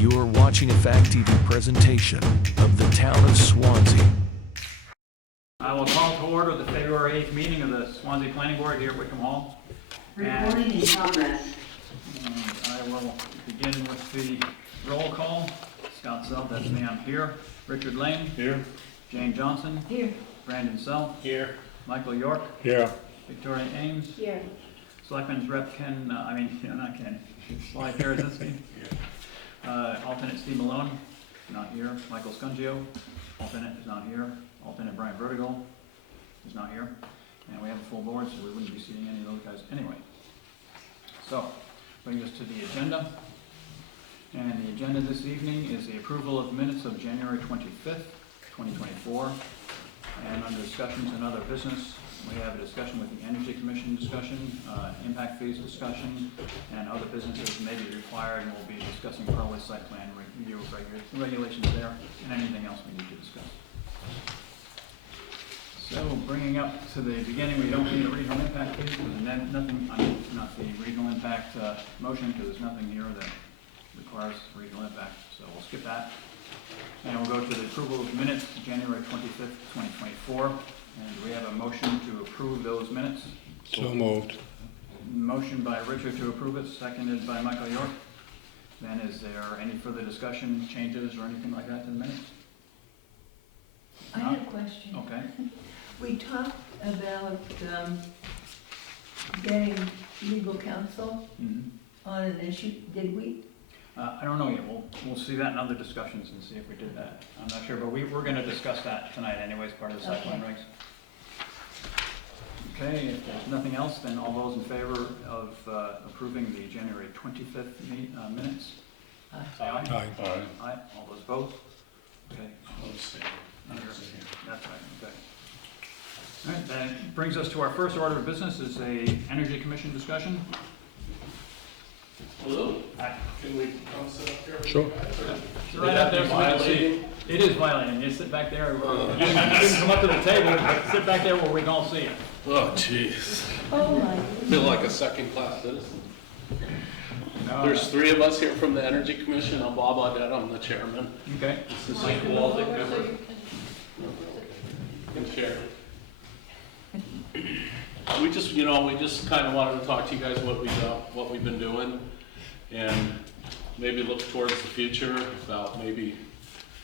You are watching a Fact TV presentation of the town of Swanzey. I will call to order the February 8th meeting of the Swanzey Planning Board here at Wickham Hall. Recording in progress. And I will begin with the roll call. Scott Self, that's me, I'm here. Richard Lane. Here. Jane Johnson. Here. Brandon Self. Here. Michael York. Here. Victoria Ames. Here. Selectmen's Rep Ken, not Ken, Sly Karazinski. Alternate Steve Malone, not here. Michael Scungio, alternate, is not here. Alternate Brian Vertigal is not here. And we have a full board, so we wouldn't be seeing any of those guys anyway. So, brings us to the agenda. And the agenda this evening is the approval of minutes of January 25th, 2024. And under discussions and other business, we have a discussion with the Energy Commission discussion, impact fees discussion, and other businesses may be required, and we'll be discussing probably site plan review regulations there, and anything else we need to discuss. So bringing up to the beginning, we don't need a regional impact fee, because nothing, not the regional impact motion, because there's nothing here that requires regional impact, so we'll skip that. And we'll go to the approval of minutes, January 25th, 2024. And we have a motion to approve those minutes. So moved. Motion by Richard to approve it, seconded by Michael York. Then is there any further discussion, changes, or anything like that to the minutes? I had a question. Okay. We talked about getting legal counsel on an issue, did we? I don't know yet. We'll see that in other discussions and see if we did that. I'm not sure, but we're going to discuss that tonight anyways, part of the site plan regs. Okay, if there's nothing else, then all those in favor of approving the January 25th minutes? Say aye. Aye. Aye. All those opposed? Okay. That's right, okay. All right, that brings us to our first order of business, is a Energy Commission discussion. Hello. Hi. Can we come sit up here? So Sure. right up there, so we can see. It is violating. You sit back there. You can come up to the table, but sit back there where we can all see it. Oh, jeez. Oh, my. Feel like a second-class citizen. No. There's three of us here from the Energy Commission. I'm Bob Audette. I'm the chairman. Okay. This is Mike Waldeck, member. And chair. We just kind of wanted to talk to you guys what we've been doing, and maybe look towards the future about maybe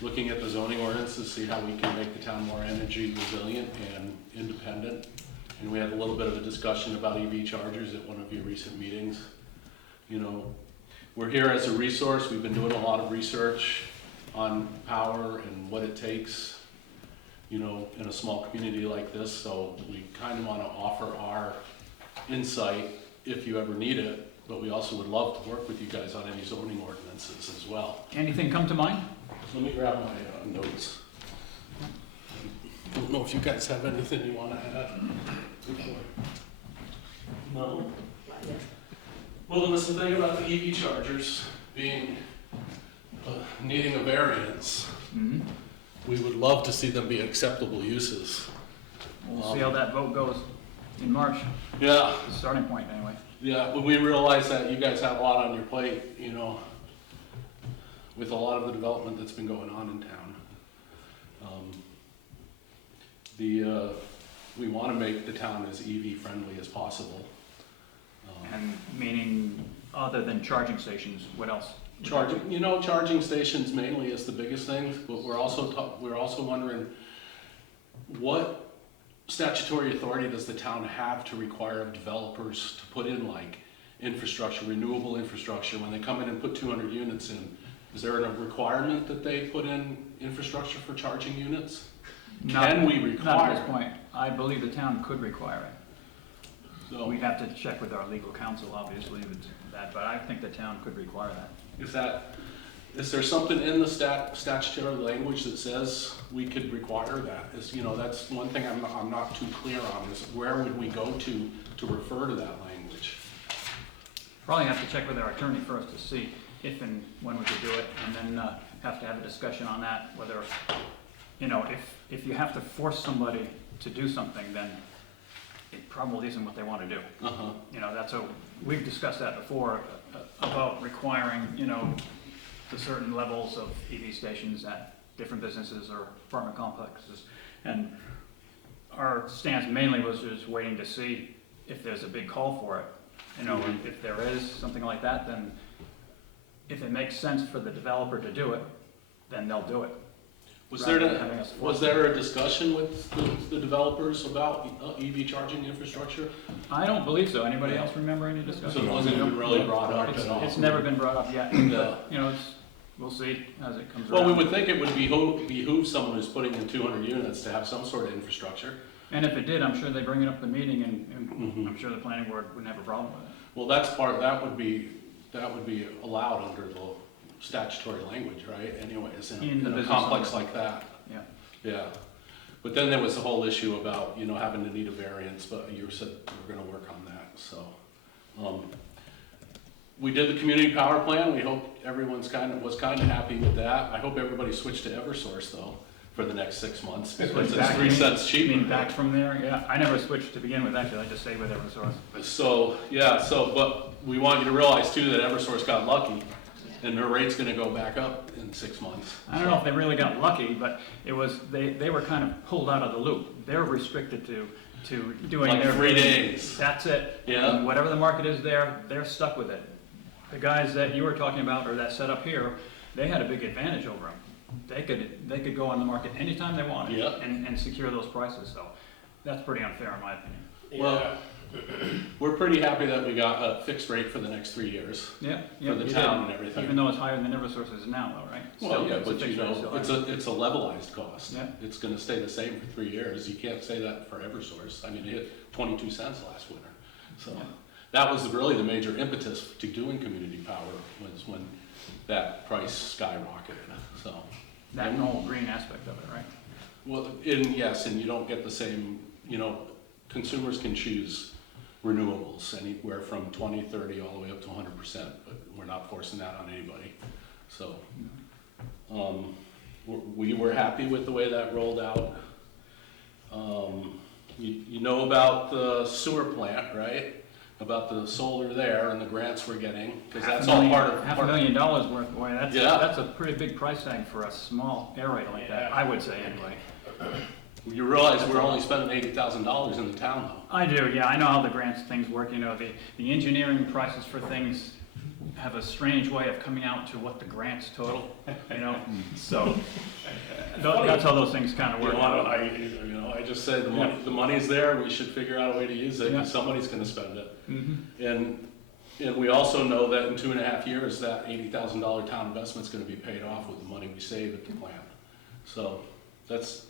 looking at the zoning ordinance to see how we can make the town more energy resilient and independent. And we had a little bit of a discussion about EV chargers at one of your recent meetings. You know, we're here as a resource. We've been doing a lot of research on power and what it takes, you know, in a small community like this. So we kind of want to offer our insight if you ever need it, but we also would love to work with you guys on any zoning ordinances as well. Anything come to mind? So let me grab my notes. I don't know if you guys have anything you want to add. No? Well, this is the thing about the EV chargers being, needing a variance. We would love to see them be acceptable uses. We'll see how that vote goes in March. Yeah. The starting point, anyway. Yeah, but we realize that you guys have a lot on your plate, you know, with a lot of the development that's been going on in town. We want to make the town as EV friendly as possible. And meaning, other than charging stations, what else? Charging stations mainly is the biggest thing, but we're also wondering what statutory authority does the town have to require of developers to put in like infrastructure, renewable infrastructure, when they come in and put 200 units in? Is there a requirement that they put in infrastructure for charging units? Can we require? Not at this point. I believe the town could require it. So We'd have to check with our legal counsel, obviously, with that, but I think the town could require that. is there something in the statutory language that says we could require that? That's one thing I'm not too clear on, is where would we go to refer to that language? Probably have to check with our attorney first to see if and when we could do it, and then have to have a discussion on that, whether, if you have to force somebody to do something, then it probably isn't what they want to do. We've discussed that before, about requiring, to certain levels of EV stations at different businesses or apartment complexes. And our stance mainly was just waiting to see if there's a big call for it. You know, if there is something like that, then if it makes sense for the developer to do it, then they'll do it. Was rather there, than having us force was there a discussion with the developers about EV charging infrastructure? I don't believe so. Anybody else remember any So discussion? it wasn't even really brought up It's, at all? it's never been brought up yet, Yeah. but, you know, we'll see as it comes Well, we around. would think it would behoove someone who's putting in 200 units to have some sort of infrastructure. And if it did, I'm sure they'd bring it up at the meeting, and Mhm. I'm sure the planning board wouldn't have a problem with it. Well, that would be allowed under the statutory language, right? Anyways, In in the a business complex zone. like that. Yeah. Yeah. But then there was the whole issue about, having to need a variance, but you said we're gonna work on that, so. We did the community power plan. We hope everyone's was kind of happy with that. I hope everybody switched to Eversource though, for the next 6 months, because it's 3 cents You mean cheaper. back from there? Yeah, I never switched to begin with, actually. I just stayed with Eversource. So, yeah, but we want you to realize too that Eversource got lucky, and their rate's gonna go back up in 6 months. I don't know if they really got lucky, but it was, they were kind of pulled out of the loop. They're restricted to doing Like their 3 days. That's it. Yeah. And whatever the market is there, they're stuck with it. The guys that you were talking about, or that set up here, they had a big advantage over them. They could go on the market anytime they wanted Yeah. and secure those prices, so that's pretty unfair in my opinion. Well, we're pretty happy that we got a fixed rate for the next 3 years. Yeah, For yeah. the you town did. and everything. Even though it's higher than Eversource is now, though, right? Well, Still, yeah, it's a but fixed rate, still higher. it's a levelized cost. Yeah. It's gonna stay the same for 3 years. You can't say that for Eversource. I mean, it hit 22 cents last winter. So Yeah. that was really the major impetus to doing community power, was when that price skyrocketed, so. That and the whole green aspect of it, right? Well, and you don't get the same, consumers can choose renewables anywhere from 20, 30, all the way up to 100%, but we're not forcing that on anybody. So, we were happy with the way that rolled out. You know about the sewer plant, right? About the solar there and the grants we're getting, because that's all part of. $500,000 worth, boy, Yeah. that's a pretty big price tag for a small area like that, I would say anyway. You realize we're only spending $80,000 in the town though. I do, yeah, I know how the grants things work, the engineering prices for things have a strange way of coming out to what the grants total, so that's how those things kind of work. I just say the money's there, we should figure out a way to use it, Yeah. because somebody's gonna spend it. Mhm. And we also know that in 2.5 years, that $80,000 town investment's gonna be paid off with the money we save at the plant. So, that's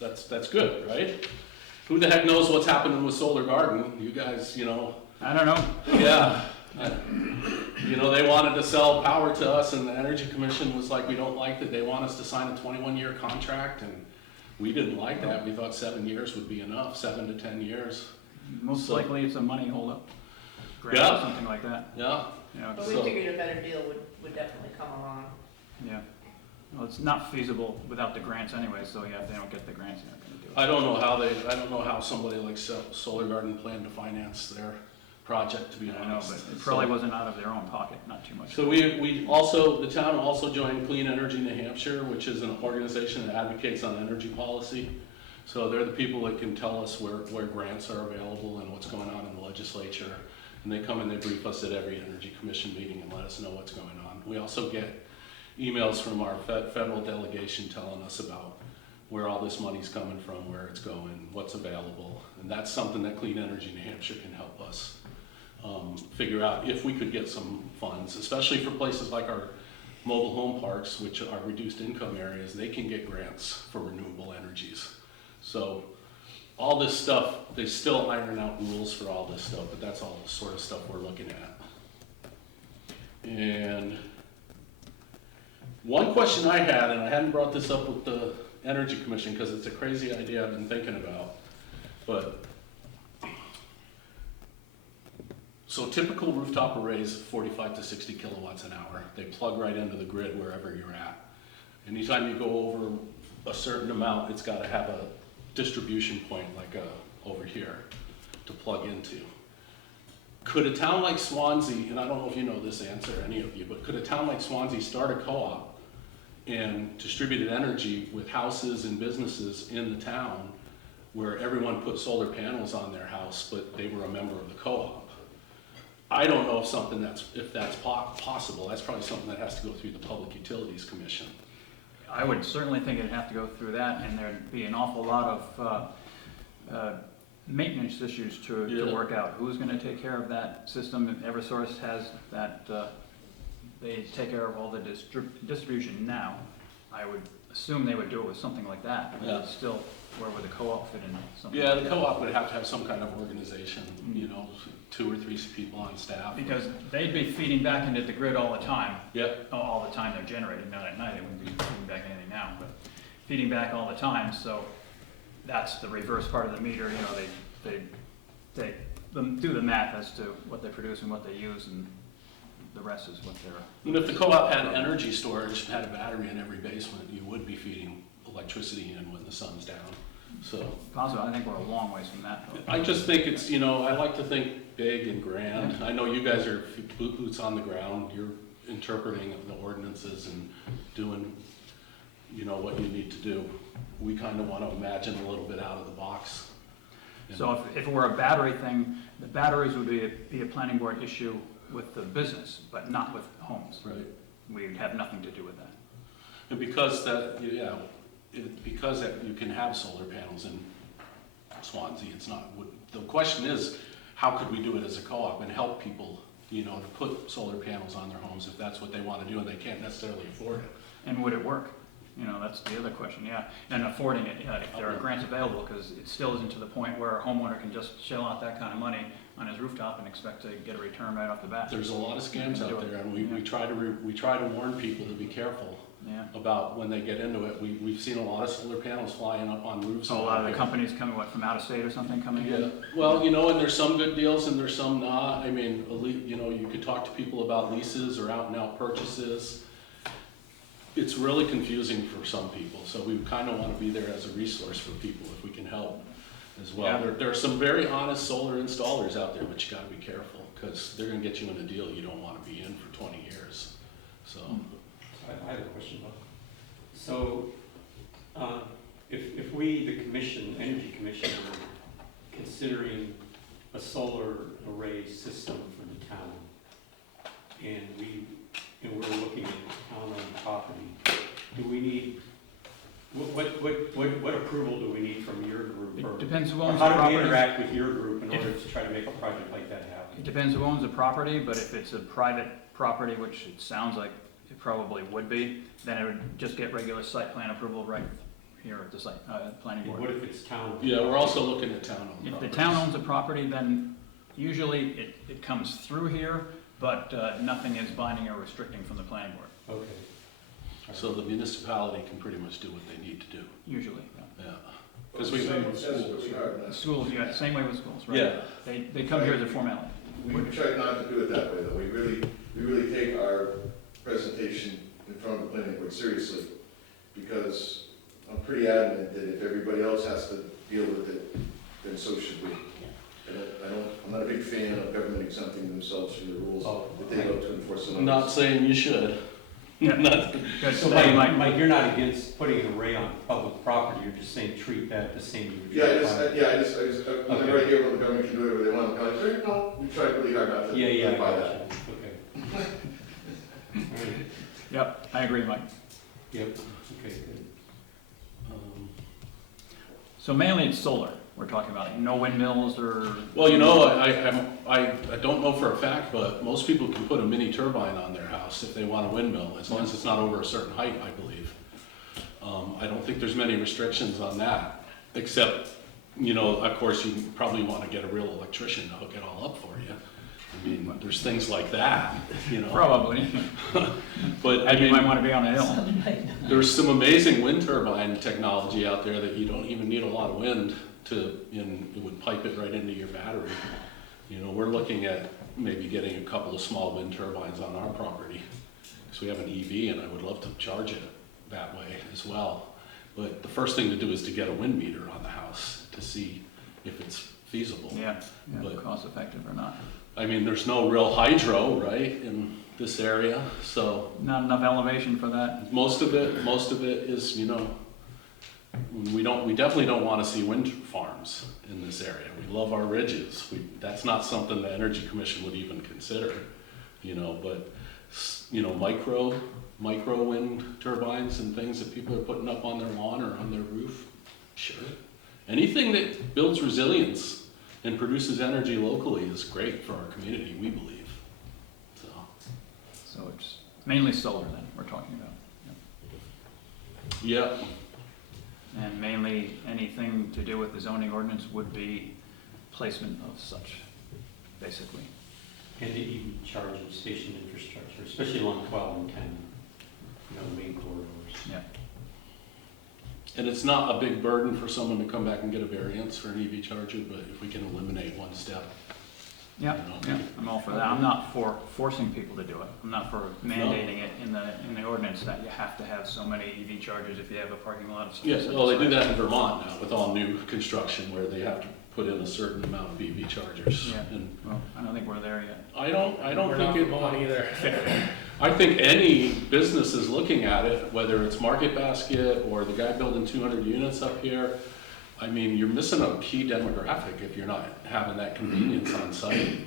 that's good, right? Who the heck knows what's happening with Solar Garden? You guys, I don't know. yeah. They wanted to sell power to us, and the Energy Commission was like, we don't like that. They want us to sign a 21-year contract, and we didn't like that. We thought 7 years would be enough, 7 to 10 years. Most So- likely it's a money holdup, grant Yeah. or something like that, Yeah. But So- we figured a better deal would definitely come along. yeah. Well, it's not feasible without the grants anyway, so yeah, if they don't get the grants, they're not gonna do it. I don't know how somebody like Solar Garden planned to finance their project, to be I know, honest. but it probably wasn't out of their own pocket, not too much. So the town also joined Clean Energy New Hampshire, which is an organization that advocates on energy policy. So they're the people that can tell us where grants are available and what's going on in the legislature. And they come and they brief us at every Energy Commission meeting and let us know what's going on. We also get emails from our federal delegation telling us about where all this money's coming from, where it's going, what's available. And that's something that Clean Energy New Hampshire can help us figure out if we could get some funds, especially for places like our mobile home parks, which are reduced income areas. They can get grants for renewable energies. So all this stuff, they still iron out rules for all this stuff, but that's all the sort of stuff we're looking at. And one question I had, and I hadn't brought this up with the Energy Commission because it's a crazy idea I've been thinking about, but so typical rooftop arrays, 45 to 60 kilowatts an hour. They plug right into the grid wherever you're at. Anytime you go over a certain amount, it's got to have a distribution point like over here to plug into. Could a town like Swanzey, and I don't know if you know this answer, any of you, but could a town like Swanzey start a co-op and distributed energy with houses and businesses in the town where everyone put solar panels on their house, but they were a member of the co-op? I don't know if that's possible. That's probably something that has to go through the Public Utilities Commission. I would certainly think it'd have to go through that, and there'd be an awful lot of maintenance issues to Yeah. work out. Who's gonna take care of that system? Eversource has that, they take care of all the distribution now. I would assume they would do it with something like that. But Yeah. it's still, where would the co-op fit in something? Yeah, like the that? co-op would have to have some kind of organization, you know, 2 or 3 people on staff. Because they'd be feeding back into the grid all the time. Yep, All the time they're generating, not at night, they wouldn't be feeding back anything now, but feeding back all the time, so that's the reverse part of the meter, you know, they do the math as to what they produce and what they use, and the rest is what they're. and if the co-op had energy storage, had a battery in every basement, you would be feeding electricity in when the sun's down, so. Possible, I think we're a long ways from that, though. I just think it's, you know, I like to think big and grand. I know you guys are boots on the ground, you're interpreting the ordinances and doing, you know, what you need to do. We kind of want to imagine a little bit out of the box. So if it were a battery thing, the batteries would be a planning board issue with the business, but not with homes. Right. We'd have nothing to do with that. And because that, yeah, because that you can have solar panels in Swansea, it's not, the question is, how could we do it as a co-op and help people, you know, to put solar panels on their homes if that's what they want to do and they can't necessarily afford it? And would it work? You know, that's the other question, yeah. And affording it, if there are grants available, because it still isn't to the point where a homeowner can just shell out that kind of money on his rooftop and expect to get a return right off the bat. There's a lot of scams out there, and we try to warn people to be careful Yeah. about when they get into it. We've seen a lot of solar panels flying up on roofs. So a lot of the companies coming, from out of state or something coming Yeah, in? well, you know, and there's some good deals and there's some not. I mean, you know, you could talk to people about leases or out and out purchases. It's really confusing for some people, so we kind of want to be there as a resource for people if we can help as well. Yeah. There are some very honest solar installers out there, but you got to be careful because they're going to get you in a deal you don't want to be in for 20 years. So. I have a question, Bob. So, if we, the commission, Energy Commission, were considering a solar array system for the town, and we're looking at town-owned property, do we need, what approval do we need from your group? It Or depends who or owns the how do we property. interact with your group in order to try to make a project like that happen? It depends who owns the property, but if it's a private property, which it sounds like it probably would be, then it would just get regular site plan approval right here at the site, planning What board. if it's town? Yeah, we're also looking at town-owned If the properties. town owns a property, then usually it comes through here, but nothing is binding or restricting from the planning board, Okay. So the municipality can pretty much do what they need to do. usually. Yeah. Because we. Schools, yeah, same way with schools, right? Yeah. They come here as a formality. We try not to do it that way, though. We really take our presentation in front of the planning board seriously, because I'm pretty adamant that if everybody else has to deal with it, then so should we. And I'm not a big fan of government exempting themselves from the rules that they go to enforce them. I'm not saying you should. Yeah. Not- Good, So Mike, you're not against putting an array on public property, you're just saying treat that the same as you would. I'm right here when the government can do whatever they want. I'm like, no, we try really hard not to. Yeah, I buy got that. you. Okay. All right. Yep, I agree, Mike. Yep, okay, good. So mainly it's solar we're talking about, no windmills or? Well, you know, I don't know for a fact, but most people can put a mini turbine on their house if they want a windmill, as long as it's not over a certain height, I believe. I don't think there's many restrictions on that, except, you know, of course, you probably want to get a real electrician to hook it all up for you. I mean, there's things like that, you know. Probably. But I You might mean, want to be on a hill. there's some amazing wind turbine technology out there that you don't even need a lot of wind and it would pipe it right into your battery. You know, we're looking at maybe getting a couple of small wind turbines on our property, because we have an EV and I would love to charge it that way as well. But the first thing to do is to get a wind meter on the house to see if it's feasible. Yeah, But- cost effective or not. I mean, there's no real hydro, right, in this area, so Not enough elevation for that. most of it is, you know, we definitely don't wanna see wind farms in this area. We love our ridges. That's not something the Energy Commission would even consider, you know, but, you know, micro wind turbines and things that people are putting up on their lawn or on their roof, sure. Anything that builds resilience and produces energy locally is great for our community, we believe, so. So it's mainly solar then, we're talking about. Yep, And mainly anything to do with the zoning ordinance would be placement of such, basically. And the EV charging station infrastructure, especially along 12 and 10, you know, main corridors. Yeah. and it's not a big burden for someone to come back and get a variance for an EV charger, but if we can eliminate one step. Yeah, yeah, I'm all for that. I'm not for forcing people to do it. I'm not for mandating it in the ordinance that you have to have so many EV chargers if you have a parking lot. of Yes, such well, they do size. that in Vermont now with all new construction where they have to put in a certain amount of EV chargers. Yeah. And Well, I don't think we're there yet. I don't We're think not it. Vermont either. I think any business is looking at it, whether it's Market Basket or the guy building 200 units up here. I mean, you're missing a key demographic if you're not having that convenience on site.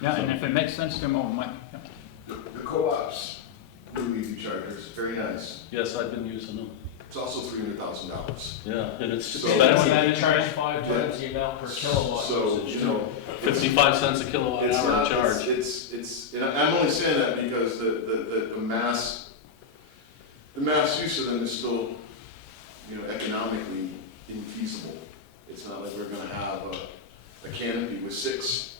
Yeah, and if it makes sense to them, oh, Mike, yeah. The co-ops do EV chargers, very nice. Yes, I've been using them. It's also $300,000. Yeah, and it's So- expensive. They charge 5 times the amount per kilowatt. So, you know, 55 cents a kilowatt it's hour not, charge. it's, and I'm only saying that because the mass use of them is still, you know, economically infeasible. It's not like we're gonna have a canopy with 6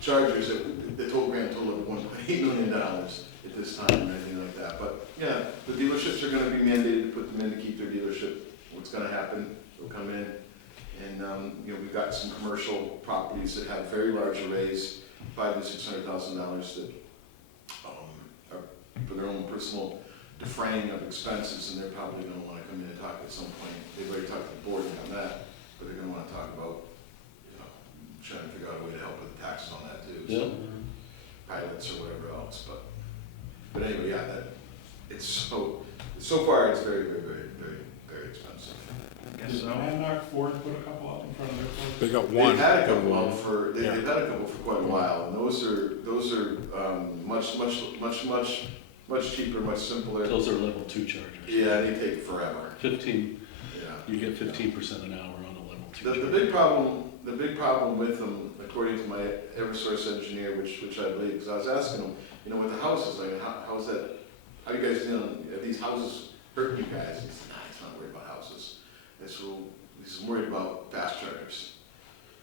chargers at the total grand total of $1.8 million at this time or anything like that. But yeah, the dealerships are gonna be mandated to put them in to keep their dealership. What's gonna happen, they'll come in and, you know, we've got some commercial properties that have very large arrays, $500,000 to $600,000 that are for their own personal defraying of expenses, and they're probably gonna wanna come in and talk at some point. They've already talked to the board on that, but they're gonna wanna talk about, you know, trying to figure out a way to help with the taxes on that too. Yeah. So, pilots or whatever else, but anyway, yeah, it's so far it's very, very, very, very, very expensive. I guess so. Landmark Ford put a couple out in front of their place? They got one. They've had a couple out for, Yeah. they've had a couple for quite a while, and those are much cheaper, much simpler. Those are level 2 chargers. Yeah, they take forever, 15, yeah. you get 15% an hour on a level 2 The charger. big problem with them, according to my Eversource engineer, which I believe, because I was asking him, you know, with the houses, like, how's that, how you guys doing, are these houses hurting you guys? He said, nah, he's not worried about houses. I said, well, he's worried about fast chargers.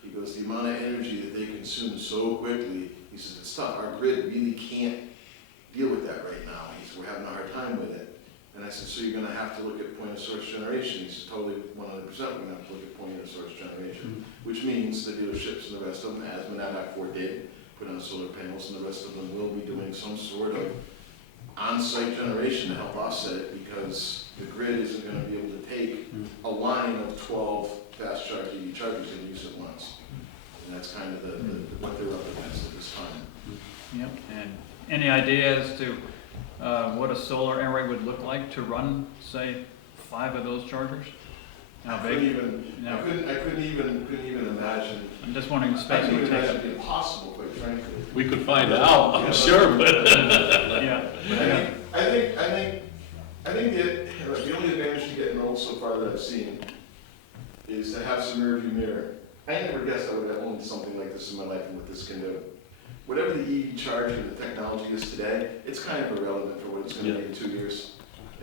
He goes, the amount of energy that they consume so quickly, he says, it's tough, our grid really can't deal with that right now. He said, we're having a hard time with it. And I said, so you're gonna have to look at point of source generation. He said, totally, 100%, we're gonna have to look at point of source generation. Which means the dealerships and the rest of them, as Monadnock Ford did, put on solar panels, and the rest of them will be doing some sort of on-site generation to help offset it, because the grid isn't gonna be able to take a line of 12 fast charge EV chargers and use it once. And that's kind of what they're up against at this time. Yep, and any idea as to what a solar array would look like to run, say, 5 of those chargers? How I couldn't big? even, No. I couldn't even imagine. I'm just wondering the I space it couldn't would take. imagine it'd be impossible, quite frankly. We could find out, I'm sure, but. Yeah, I think the only advantage to getting old so far that I've seen is to have some rear view mirror. I never guessed I would have owned something like this in my life and what this can do. Whatever the EV charger and the technology is today, it's kind of irrelevant for what it's gonna be in 2 years,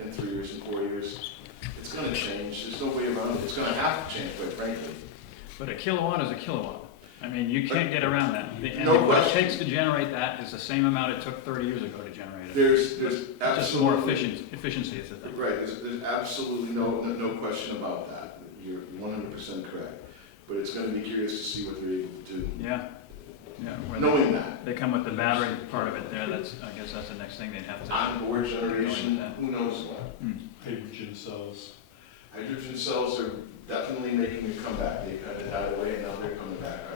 in 3 years, in 4 years. It's gonna change, there's no way around it, it's gonna have to change, quite frankly. but a kilowatt is a kilowatt. I mean, you can't get around that. And No what it question. takes to generate that is the same amount it took 30 years ago to generate it. There's Just more absolutely. efficiency is the thing. Right, there's absolutely no question about that. You're 100% correct. But it's gonna be curious to see what they're able to do, Yeah, yeah. where knowing that. They come with the battery part of it there, I guess that's the next thing they'd have to. Onboard generation, Going with who knows what. Hydrogen cells. Hydrogen cells are definitely making a comeback. They kind of died away and now they're coming back, right?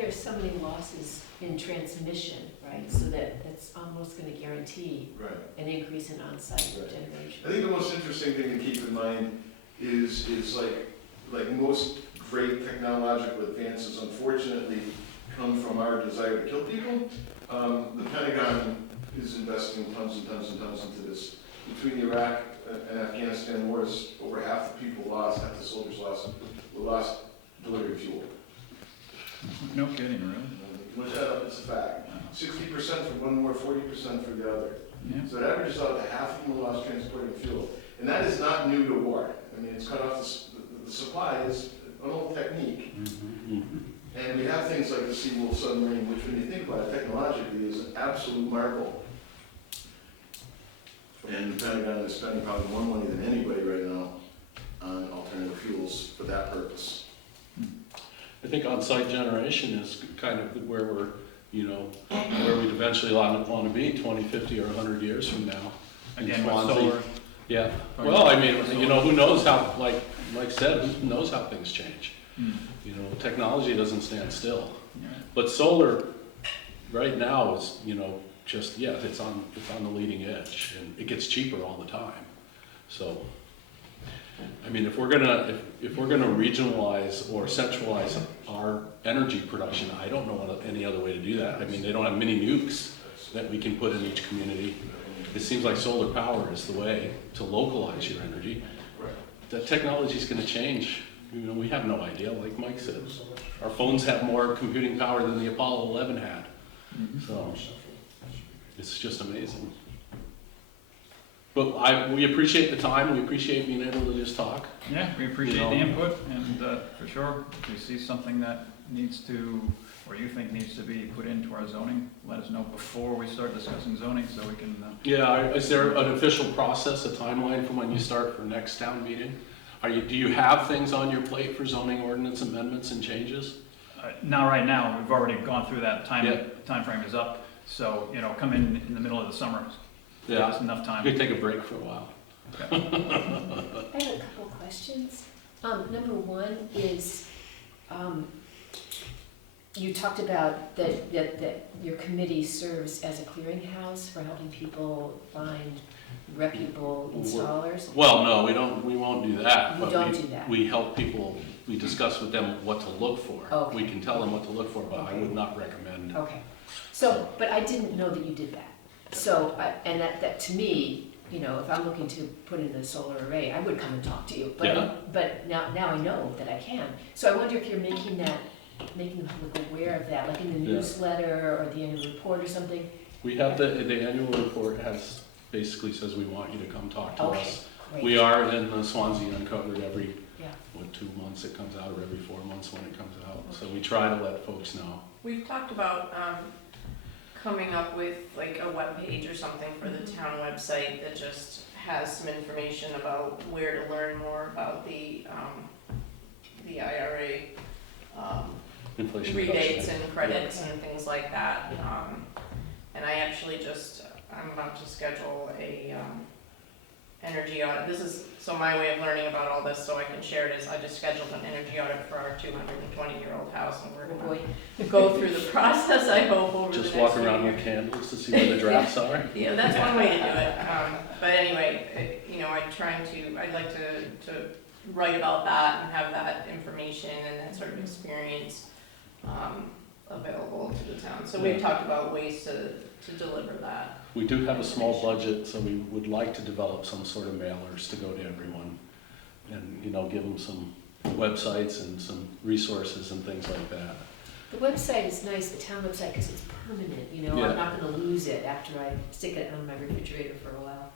there's so many losses in transmission, right, so that's almost gonna guarantee Right. an increase in on-site Right. generation. I think the most interesting thing to keep in mind is like most great technological advances unfortunately come from our desire to kill people. The Pentagon is investing tons and tons and tons into this. Between the Iraq and Afghanistan wars, over half the people lost, half the soldiers lost delivering fuel. No kidding, really? Look that up, it's a fact. 60% for one war, 40% for the other. Yeah. So it averages out to half of them lost transporting fuel. And that is not new to war. I mean, it's cut off the supply is an old technique. And we have things like the Seawolf submarine, which when you think about it technologically is an absolute marvel. And the Pentagon is spending probably more money than anybody right now on alternative fuels for that purpose. I think on-site generation is kind of where we're, where we'd eventually want to be 20, 50, or 100 years from now. in Again, with Swansea. solar. Yeah, well, I mean, who knows how, like said, who knows how things change? Technology doesn't stand still. Yeah. But solar, right now is, just, it's on the leading edge, and it gets cheaper all the time. So, I mean, if we're gonna regionalize or centralize our energy production, I don't know any other way to do that. I mean, they don't have mini nukes that we can put in each community. It seems like solar power is the way to localize your energy. The technology's gonna change. We have no idea, like Mike said. Our phones have more computing power than the Apollo 11 had. So, it's just amazing. But we appreciate the time, we appreciate being able to just talk. Yeah, we appreciate the input, and for sure, if you see something that needs to, or you think needs to be put into our zoning, let us know before we start discussing zoning, so we can. Yeah, is there an official process, a timeline for when you start for next town meeting? Do you have things on your plate for zoning ordinance amendments and changes? Not right now, we've already gone through that Yeah. time frame is up, so, come in the middle of the summer. Give us enough time. You could take a break for a while. I have a couple of questions. Number one is, you talked about that your committee serves as a clearinghouse for helping people find reputable installers. Well, no, we won't do that. You but don't do that. We help people, we discuss with them what to look for. Okay. We can tell them what to look for, but I Okay. would not recommend. Okay, so, but I didn't know that you did that. So, and that to me, if I'm looking to put in a solar array, I would come and talk to you. Yeah. But now I know that I can. So I wonder if you're making the public aware of that, like in the Yeah. newsletter or the annual report or something? We have the annual report basically says we want you to come talk to Okay, us. great. We are in the Swanzey Uncovered every, Yeah. 2 months it comes out, or every 4 months when it comes out. So we try to let folks know. We've talked about coming up with like a web page or something for the town website that just has some information about where to learn more about the IRA Inflation rebates reduction. and credits and things like that. And I actually I'm about to schedule a energy audit. So my way of learning about all this, so I can share it, is I just scheduled an energy audit for our 220-year-old house, and we're Oh, gonna boy. go through the process, I hope, over the next Just walk few around years. with candles to see where the drafts are. Yeah, that's one way to do it. But anyway, I'd like to write about that and have that information and that sort of experience available to the town. So we've talked about ways to deliver that. We do have a small budget, so we would like to develop some sort of mailers to go to everyone and, give them some websites and some resources and things like that. The website is nice, the town website, because it's permanent, Yeah. I'm not gonna lose it after I stick it on my refrigerator for a while.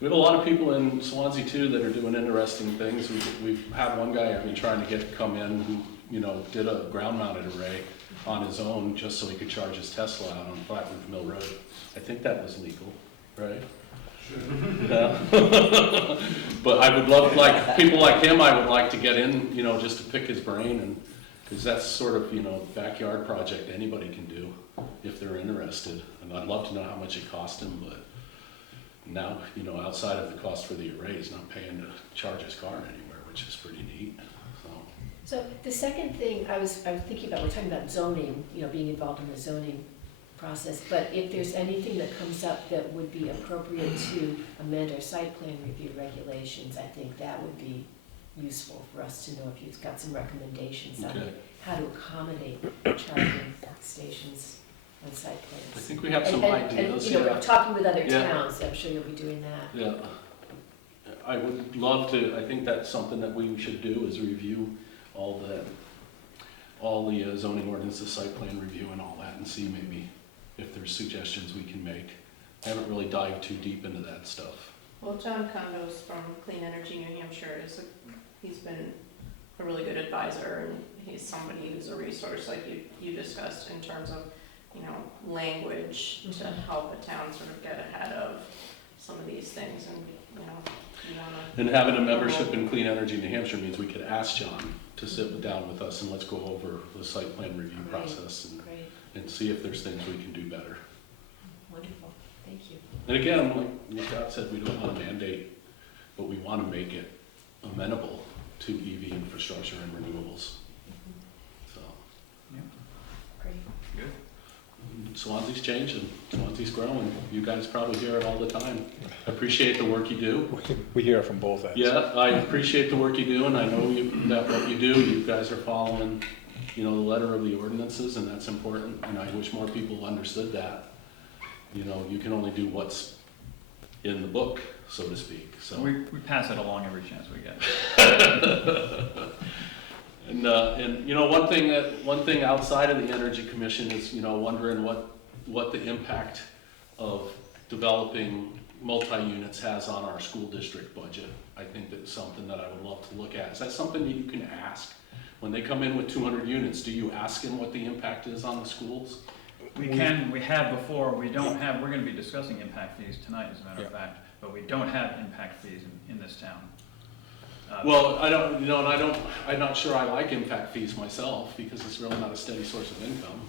We have a lot of people in Swansea too that are doing interesting things. We've had one guy, trying to come in who, did a ground mounted array on his own just so he could charge his Tesla out on Flatwood Mill Road. I think that was legal, right? Yeah. But I would love, people like him, I would like to get in, just to pick his brain, and because that's sort of, backyard project anybody can do if they're interested. And I'd love to know how much it cost him, but now, outside of the cost for the array, he's not paying to charge his car anywhere, which is pretty neat. So the second thing I was thinking about, we're talking about zoning, being involved in the zoning process, but if there's anything that comes up that would be appropriate to amend our site plan review regulations, I think that would be useful for us to know if you've got some recommendations on Okay. how to accommodate charging stations on site plans. I think we have some And, ideas, we're talking with other Yeah. towns, I'm sure you'll be doing that. Yeah. I would love to, I think that's something that we should do, is review all the zoning ordinances, site plan review and all that, and see maybe if there's suggestions we can make. I haven't really dived too deep into that stuff. Well, John Condos from Clean Energy New Hampshire he's been a really good advisor, and he's somebody who's a resource like you discussed in terms of, language to help a town sort of get ahead of some of these things, and, And having a membership in Clean Energy New Hampshire means we could ask John to sit down with us and let's go over the site plan review Great. process Great, and see if there's things we can do better. wonderful, thank you. And again, like Scott said, we don't want to mandate, but we want to make it amenable to EV infrastructure and renewables. So Great. Swansea's changing, Swansea's growing. You guys probably hear it all the time. I appreciate the work you do. We hear it from both ends. Yeah, I appreciate the work you do, and I know that what you do, you guys are following, the letter of the ordinances, and that's important, and I wish more people understood that. You can only do what's in the book, so to speak, so. We pass it along every chance we get. And one thing outside of the Energy Commission is, wondering what the impact of developing multi-units has on our school district budget. I think that's something that I would love to look at. Is that something that you can ask? When they come in with 200 units, do you ask them what the impact is on the schools? We have before, we're gonna be discussing impact fees tonight, as a matter of fact, but we don't have impact fees in this town. Well, I'm not sure I like impact fees myself, because it's really not a steady source of income.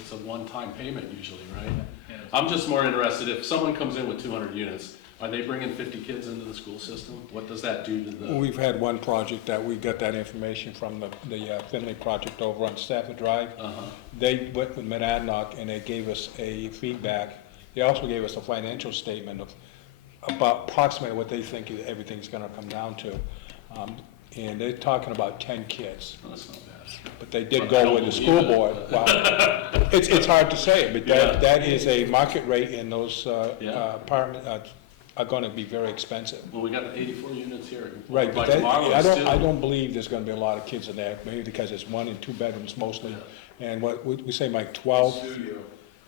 It's a one-time payment usually, right? Yeah, I'm just more interested, if someone comes in with 200 units, are they bringing 50 kids into the school system? What does that do to the? We've had one project that we got that information from the Finley project over on Stafford Drive. Uh-huh. They went with Monadnock and they gave us a feedback. They also gave us a financial statement of about approximately what they think everything's gonna come down to. And they're talking about 10 kids. Well, that's not bad. But they did I go don't with the believe school it, board. but- Well, it's hard to say, but Yeah. that is a market rate, and those Yeah. apartment are gonna be very expensive. Well, we got the 84 units here. Right, By but tomorrow, I it's don't, I still- don't believe there's gonna be a lot of kids in there, maybe because it's 1 and 2 bedrooms mostly. And what, we say like 12, Studio.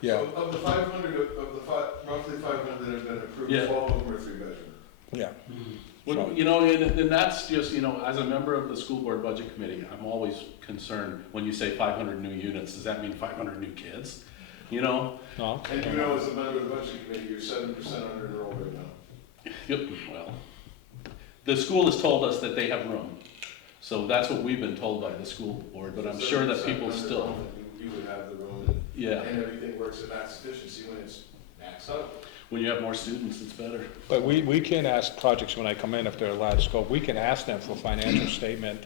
yeah, So of the 500, roughly 500 that have been approved, Yeah. 12 of them are 3-bedroom. yeah. Well, and that's just, as a member of the school board budget committee, I'm always concerned when you say 500 new units, does that mean 500 new kids? No? And as a member of the budget committee, you're 7% under enrolled right now. Yep, well, the school has told us that they have room, so that's what we've been told by the school board, but I'm sure that 7% people under still, enrollment, You would have the room, yeah, and everything works at max efficiency when it's maxed out. when you have more students, it's better. But we can ask projects when I come in, if they're a large scope, we can ask them for financial statement,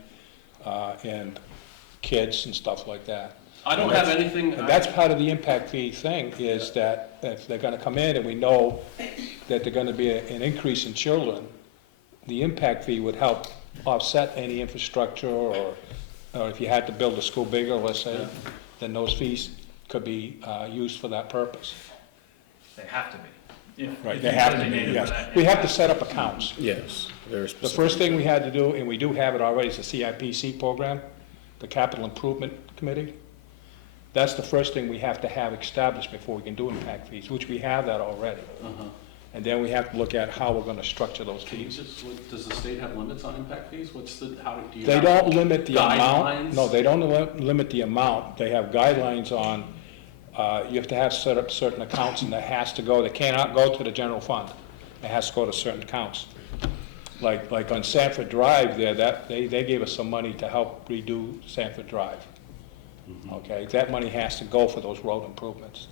and kids and stuff like that. I don't have anything. And that's part of the impact fee thing, is that if they're gonna come in and we know that they're gonna be an increase in children, the impact fee would help offset any infrastructure, or if you had to build a school bigger, let's say, then those fees could be used for that purpose. They have to be. Right, If they you have to be, designated for yes. that We have to impact. set up accounts. Yes, very The specific. first thing we had to do, and we do have it already, is the CIPC program, the Capital Improvement Committee. That's the first thing we have to have established before we can do impact fees, which we have that already. Uh-huh. And then we have to look at how we're gonna structure those Can you fees. does the state have limits on impact fees? Do you They have don't limit the amount. guidelines? No, they don't limit the amount. They have guidelines on, you have to have set up certain accounts, and that has to go, they cannot go to the general fund. It has to go to certain accounts. Like on Sanford Drive there, they gave us some money to help redo Sanford Drive. Okay, that money has to go for those road improvements.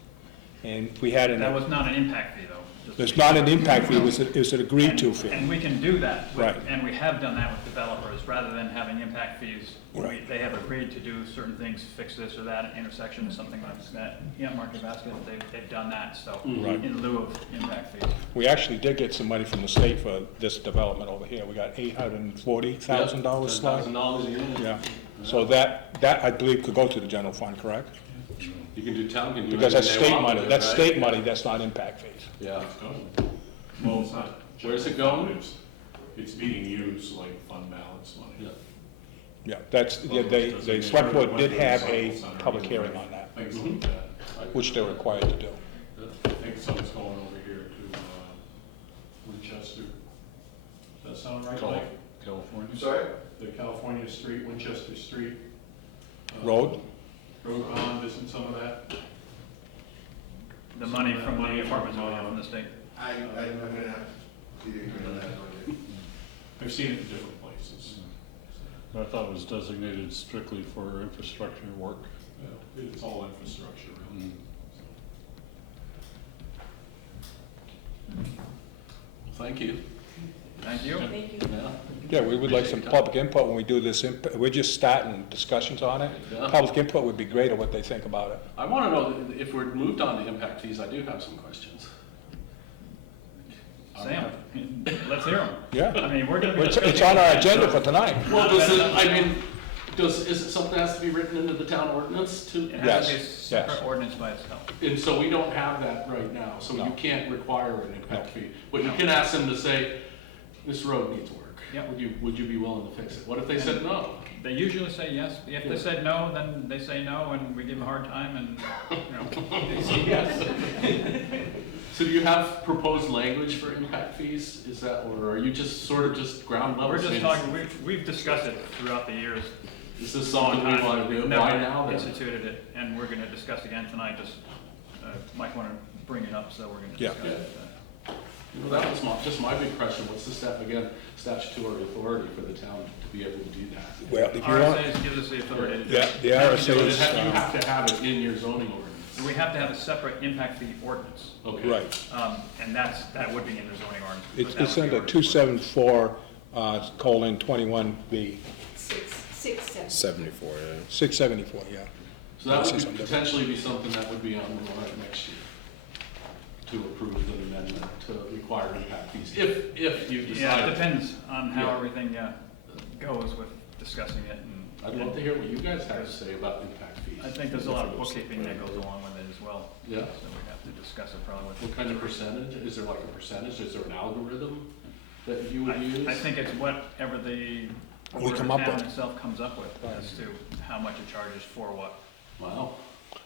And if we had That an, was not an impact fee, though. There's not an impact fee, it's an agreed to fee. And we can do that. Right. And we have done that with developers, rather than having impact fees. Right. They have agreed to do certain things, fix this or that intersection or something like that. Yeah, Market Basket, they've done that, so, Right. in lieu of impact fees. We actually did get some money from the state for this development over here. We got $840,000 slot. $10,000 a unit. Yeah, so that I believe could go to the general fund, correct? You can do town, can do Because that's anything they state want money, with it, that's right? state money, that's not impact fees. Yeah. Well, it's not. Where's it going? It's being used like fund balance money. Yeah. Yeah, that's, yeah, the select board did have a public hearing on that, Things like that. which they're required to do. I think some's going over here to Winchester. Does that sound right, Mike? I'm sorry? The California Street, Winchester Street. Road? Road bond, isn't some of that? The money from the apartments we have from the state. I'm gonna have to agree on that. I've seen it in different places. I thought it was designated strictly for infrastructure work. It's all infrastructure, really. Thank you. Thank you. Thank you. Yeah. Yeah, we would like some public input when we do this, we're just starting discussions on it. Yeah. Public input would be great on what they think about it. I want to know, if we're moved on to impact fees, I do have some questions. Sam, let's hear them. Yeah. I mean, we're gonna be. It's on our agenda for tonight. Well, does it, I mean, is it something that has to be written into the town ordinance to? It has to be a Yes, separate yes. ordinance by itself. And so we don't have that right now, so No. you can't require an impact fee. But you can ask them to say, this road needs work. Yep. Would you be willing to fix it? What if they said no? They usually say yes. If they said no, then they say no, and we give them a hard time, and, they say yes. So do you have proposed language for impact fees? Is that, or are you just sort of just ground level? We're just saying, talking, we've discussed it throughout the years. Is this something we want to do? We've Why never now then? instituted it, and we're gonna discuss again tonight, just, might wanna bring it up, so we're gonna Yeah. discuss it. Well, that was just my big question. What's the statutory authority for the town to be able to do that? Well, if you want, RSA gives us the authority to do yeah, it. the You RSA is, have to have it in your zoning ordinance. We have to have a separate impact fee ordinance, Okay. right. and that would be in the zoning ordinance. but It's that would be under ordinance. 274, :21B, 674. 674, yeah. So that This would is be- under- potentially be something that would be on the warrant next year to approve an amendment to require impact fees, if you Yeah, it decide. depends on how Yeah. everything goes with discussing it, I'd and love to hear what you guys have to say about impact fees. I think there's a lot of bookkeeping that goes along with it as well. Yeah. So we have to discuss it probably with. What kind of percentage? Is there like a percentage? Is there an algorithm that you would use? I think it's whatever the We come up town with. itself comes up with as to how much it charges for what. Wow.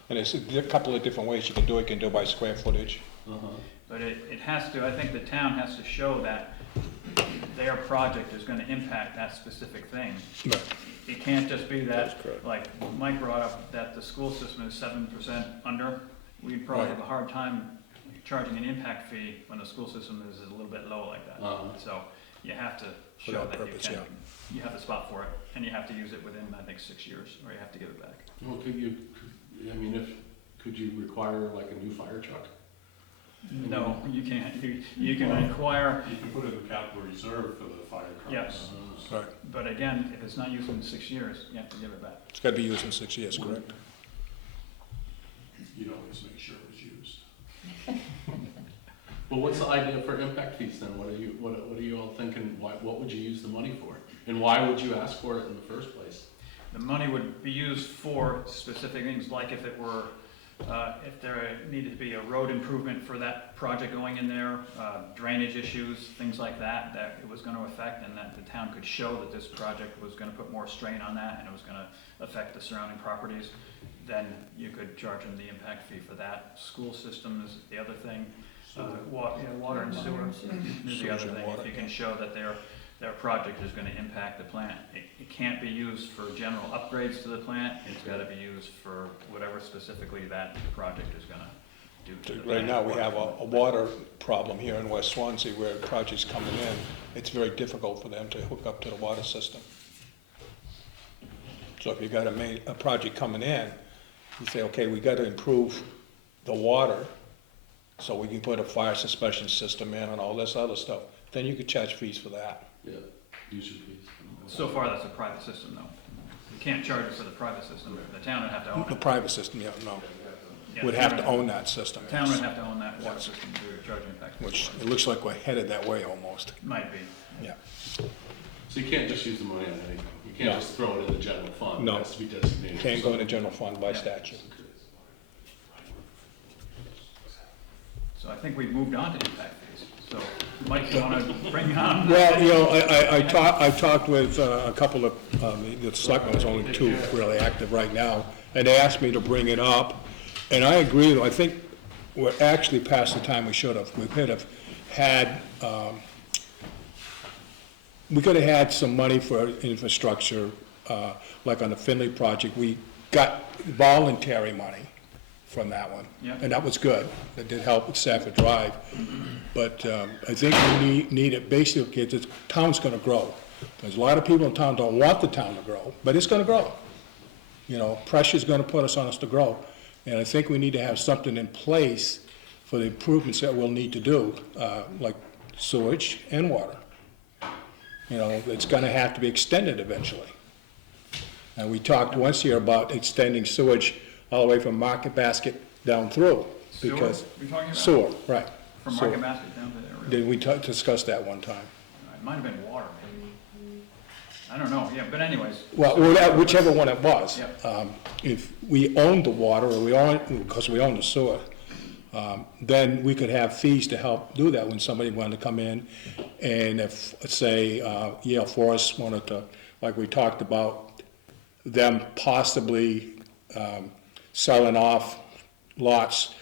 And there's a couple of different ways you can do it. You can do it by square footage. Uh-huh. But it has to, I think the town has to show that their project is gonna impact that specific thing. Right. It can't just be that, like Mike brought up, that the school system is 7% under. We'd probably Right. have a hard time charging an impact fee when the school system is a little bit low like that. Uh-huh. So you have to For show that that you purpose, can, yeah. you have the spot for it, and you have to use it within, I think, 6 years, or you have to give it back. Well, could you require like a new fire truck? No, you can't. You can require, You can put it in capital reserve for the fire trucks. Yes. Right. but again, if it's not used in 6 years, you have to give it back. It's got to be used in 6 years, correct? You'd always make sure it was used. Well, what's the idea for impact fees then? What are you all thinking? What would you use the money for? And why would you ask for it in the first place? The money would be used for specific things, like if it were, if there needed to be a road improvement for that project going in there, drainage issues, things like that, that it was gonna affect, and that the town could show that this project was gonna put more strain on that, and it was gonna affect the surrounding properties, then you could charge them the impact fee for that. School system is the other thing, water and sewer is the other Sewage and thing. water, If you can yeah. show that their project is gonna impact the plant. It can't be used for general upgrades to the plant, it's gotta be used for whatever specifically that project is gonna do to the Right plant. now, we have a water problem here in West Swansea where projects coming in, it's very difficult for them to hook up to the water system. So if you got a project coming in, you say, okay, we got to improve the water so we can put a fire suspension system in and all this other stuff, then you could charge fees for that. Yeah, user fees. So far, that's a private system though. You can't charge it for the private system, the town would have to own The it. private system, yeah, no, Yeah, would the have town to would- own that system. the Town would have to own that water system to charge impact. fees Which, for it looks like we're headed that way almost, Might be. yeah. So you can't just use the money on anything. You can't No. just throw it in the general fund. No. It has to be designated. Can't go in the general fund by statute. So I think we've moved on to impact fees. So Mike, you wanna bring on? Well, you know, I talked with a couple of, the selectmen, there's only two really active right now, and they asked me to bring it up, and I agree, I think we're actually past the time we should have. We could have had, we could have had some money for infrastructure, like on the Finley project. We got voluntary money from that one. Yeah. And that was good. That did help with Safford Drive. But I think we need it basically, the town's gonna grow. There's a lot of people in town don't want the town to grow, but it's gonna grow. You know, pressure's gonna put us on us to grow. And I think we need to have something in place for the improvements that we'll need to do, like sewage and water. You know, it's gonna have to be extended eventually. And we talked once here about extending sewage all the way from Market Basket down through. Sewer, Because you're talking about? sewer, right. From Sewer. Market Basket down to there, really? Did we discuss that one time? It might have been water, maybe. I don't know, yeah, but anyways. Well, whichever one it was. Yep. If we owned the water, or we own, because we own the sewer, then we could have fees to help do that when somebody wanted to come in. And if, let's say, Yale Forest wanted to, like we talked about, them possibly selling off lots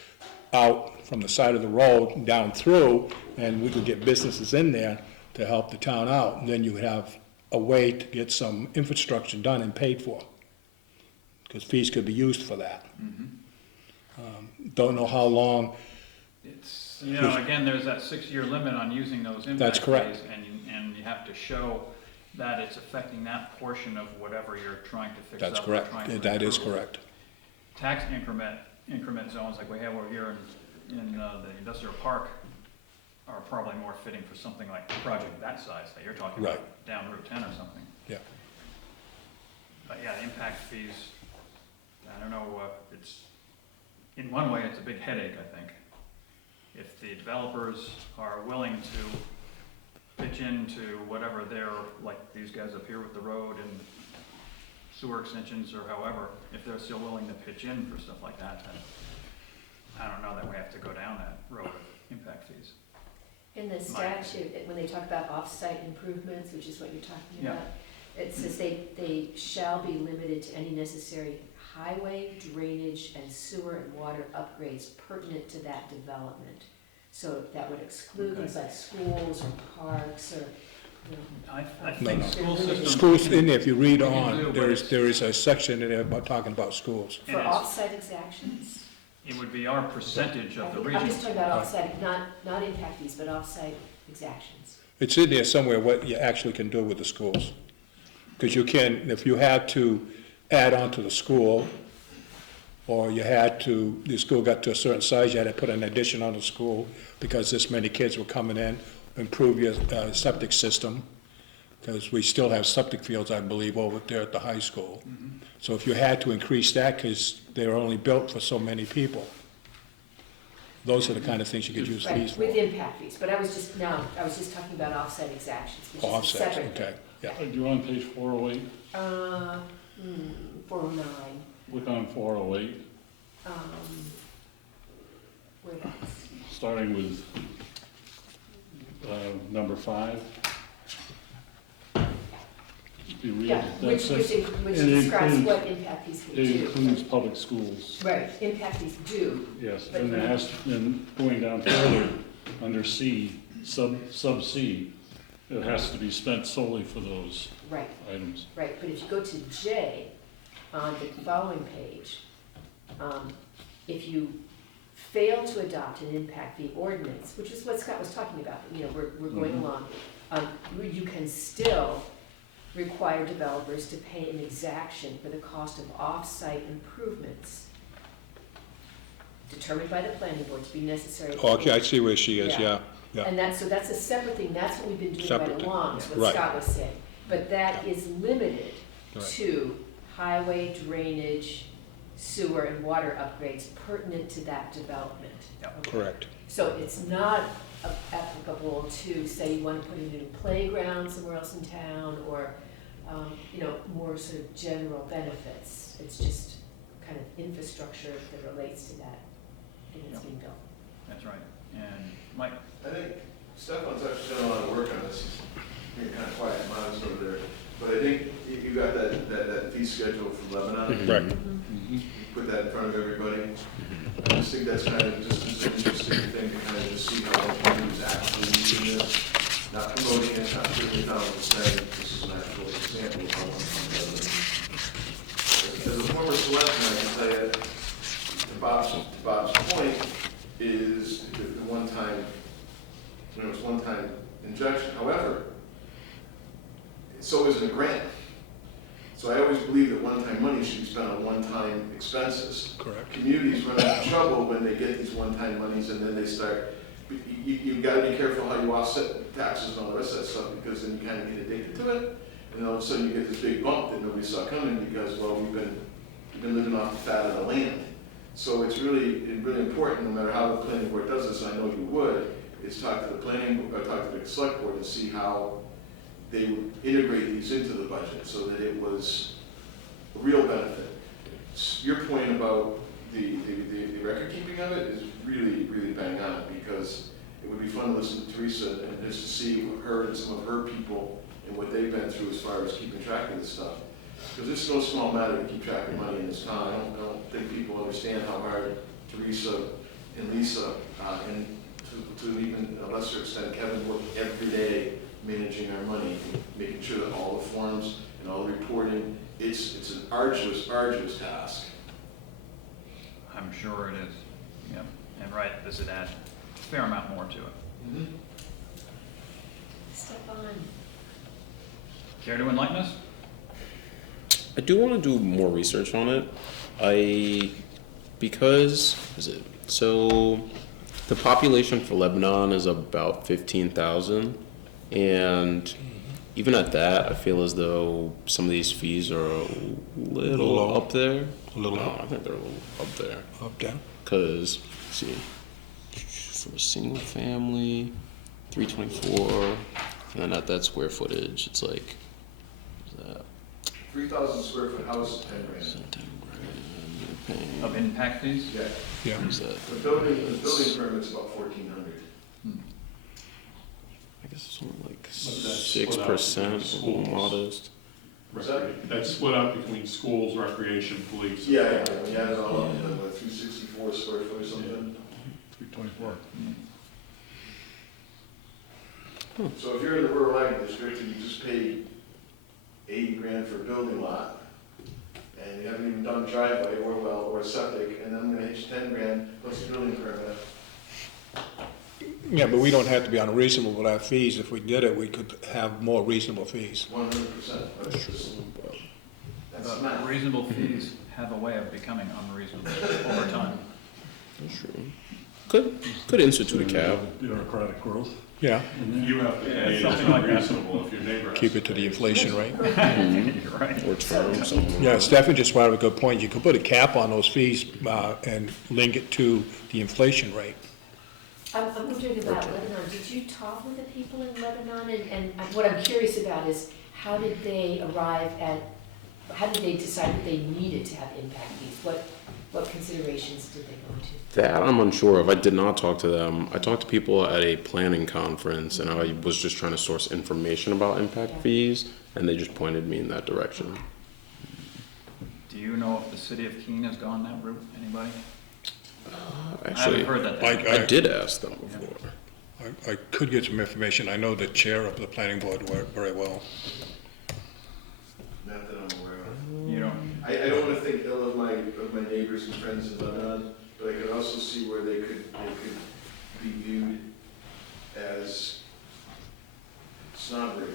out from the side of the road down through, and we could get businesses in there to help the town out. And then you would have a way to get some infrastructure done and paid for, because fees could be used for that. Don't know how long, It's, you know, again, there's that 6-year limit on using those impact fees. That's correct. And you have to show that it's affecting that portion of whatever you're trying to fix up. that's or correct, trying to that is improve. correct. Tax increment zones like we have over here in the industrial park are probably more fitting for something like a project that size that you're talking about, Right. down Route 10 or something. Yeah. But yeah, the impact fees, I don't know, it's, in one way, it's a big headache, I think. If the developers are willing to pitch into whatever they're, like these guys up here with the road and sewer extensions or however, if they're still willing to pitch in for stuff like that, then I don't know that we have to go down that road of impact fees. In the statute, when they talk about off-site improvements, which is what you're talking Yeah. about, it says they shall be limited to any necessary highway, drainage, and sewer and water upgrades pertinent to that development. So that would exclude things like schools or parks or, you know. I No, think no. school systems. Schools, in there, if you read We can on, do, but there it's- is a section in there about talking about schools. And For it's- off-site exactions? It would be our percentage of the I'm region. just talking about off-site, not impact fees, but off-site exactions. It's in there somewhere what you actually can do with the schools. Because you can, if you had to add on to the school, or you had to, the school got to a certain size, you had to put an addition on the school because this many kids were coming in, improve your septic system, because we still have septic fields, I believe, over there at the high school. So if you had to increase that, because they were only built for so many people, those are the kind of things you could use fees Right, for. with impact fees, but I was just talking about off-site exactions, which is a Offsets, separate thing. okay, yeah. Are you on page 408? 409, Look on 408, where that's, starting with number 5. If you read, yeah, that which says, which it describes includes- what impact fees can it do. includes public schools. Right, impact fees do, Yes, But and it has, and going down further, under C, sub C, it has to be spent solely for those right, items. right, but if you go to J on the following page, if you fail to adopt an impact fee ordinance, which is what Scott was talking about, you know, we're going along, you can still require developers to pay an exaction for the cost of off-site improvements determined by the planning board to be necessary. Oh, okay, I see where she is, yeah, yeah. And that's, so that's a separate thing, that's what we've been doing Separate right thing. along, is what Right. Scott was saying. But that is limited Right. to highway drainage, sewer and water upgrades pertinent to that development. Yep. Okay? Correct. So it's not applicable to, say, you wanna put in a new playground somewhere else in town, or, you know, more sort of general benefits. It's just kind of infrastructure that relates to that thing that's Yep. being built. That's right. And Mike? I think Stefan's actually done a lot of work on this. You're kind of quiet, modest over there. But I think you got that fee schedule from Lebanon. Right. You put that in front of everybody. I just think that's kind of just an interesting thing to kind of just see how who's actually using this. Not promoting it, not putting it down, but saying this is an actual example of how one comes together. As a former selectman, I can tell you, to Bob's point, is the one-time, it's one-time injection. However, so isn't a grant. So I always believe that one-time money should be spent on one-time expenses. Correct. Communities run into trouble when they get these one-time monies and then they start, you've got to be careful how you offset taxes and all the rest of that stuff, because then you kind of get addicted to it. And all of a sudden you get this big bump that nobody saw coming because, well, we've been living off the fat of the land. So it's really important, no matter how the planning board does this, and I know you would, is talk to the talk to the select board and see how they would integrate these into the budget so that it was a real benefit. Your point about the record keeping of it is really, really bang on, because it would be fun to listen to Teresa and just to see her and some of her people and what they've been through as far as keeping track of this stuff. Because it's no small matter to keep track of money in this town. I don't think people understand how hard Teresa and Lisa, and to even a lesser extent Kevin, work every day managing our money, making sure that all the forms and all the reporting, it's an arduous task. I'm sure it is. Yep. And right, this would add a fair amount more to it. Step on. Care to enlighten us? I do want to do more research on it. Because so the population for Lebanon is about 15,000, and even at that, I feel as though some of these fees are a little Low. up there. A little No, up. I think they're a little up there. Up, down? Cause, let's see, for a single family, 324, and then at that square footage, it's like, what's that? 3,000 square foot house, 10 grand. 10 grand, you're paying. Of impact fees? Yeah. Yeah. What's that? The building permit's about 1,400. I guess it's only like that's 6%, split a little out modest. That's split out between schools, recreation, police. Yeah, when you add it all up, then what, 364 square foot or something? 324. So if you're in the rural ag district and you just pay 80 grand for a building lot, and you haven't even done a driveway or well or septic, and then I'm gonna hit you 10 grand plus a building permit. Yeah, but we don't have to be unreasonable with our fees. If we did it, we could have more reasonable fees. 100%. That's But math. reasonable fees have a way of becoming unreasonable over time. That's true. Could institute a cap. Bureaucratic growth. Yeah, You have to Yeah, pay it something as like that. unreasonable if your neighbor has keep it to pay the inflation rate. You're right. Or term, something. Yeah, Stefan just brought up a good point. You could put a cap on those fees and link it to the inflation rate. I'm wondering about Lebanon. Did you talk with the people in Lebanon? And what I'm curious about is how did they how did they decide that they needed to have impact fees? What considerations did they go into? That I'm unsure of. I did not talk to them. I talked to people at a planning conference, and I was just trying to source information about impact Yeah. fees, and they just pointed me in that direction. Do you know if the city of Keene has gone that route? Anybody? I Actually, haven't heard that. I- I did ask them before. I could get some information. I know the chair of the planning board worked very well. Not that I'm aware of. You know, I don't want to think ill of my neighbors and friends in Lebanon, but I could also see where they could be viewed as snobbery.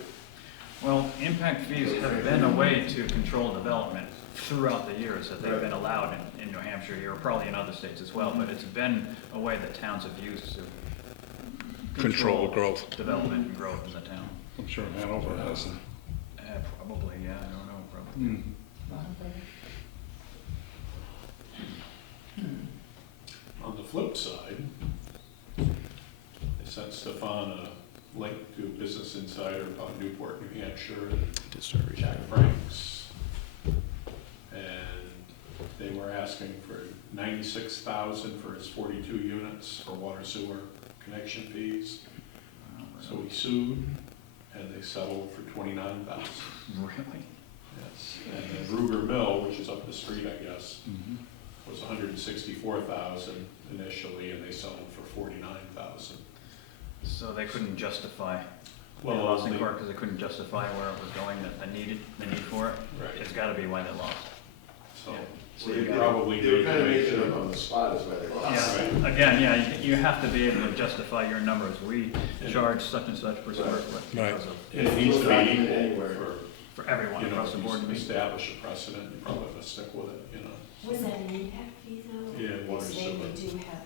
well, impact fees have been a way to control development throughout the years that they've been allowed in New Hampshire here, probably in other states as well, but it's been a way that towns have used to Control growth. development and growth in the town. I'm sure Hanover has them. Probably, yeah, I don't know, probably. On the flip side, they sent Stefan a link to Business Insider about Newport, New Hampshire, and Jack Frank's. And they were asking for $96,000 for his 42 units for water sewer connection fees. So he sued, and they settled for $29,000. Really? Yes, and then Ruger Mill, which is up the street, I guess, was $164,000 initially, and they settled for $49,000. So they couldn't justify, they Well, lost in court because they couldn't justify where it was going, the need for it? Right. It's gotta be why they lost. So So Well, you they got- probably They were need kind to of make making sure. them on the spot is why they lost. Yeah, again, yeah, you have to be able to justify your numbers. We charge such and such per square foot Right. because of, And it needs to be equal Anywhere. for everyone you know, across the board to to be. establish a precedent, you probably have to stick with it, you know. Was that an impact fee though? Yeah, water Because they sewer. do have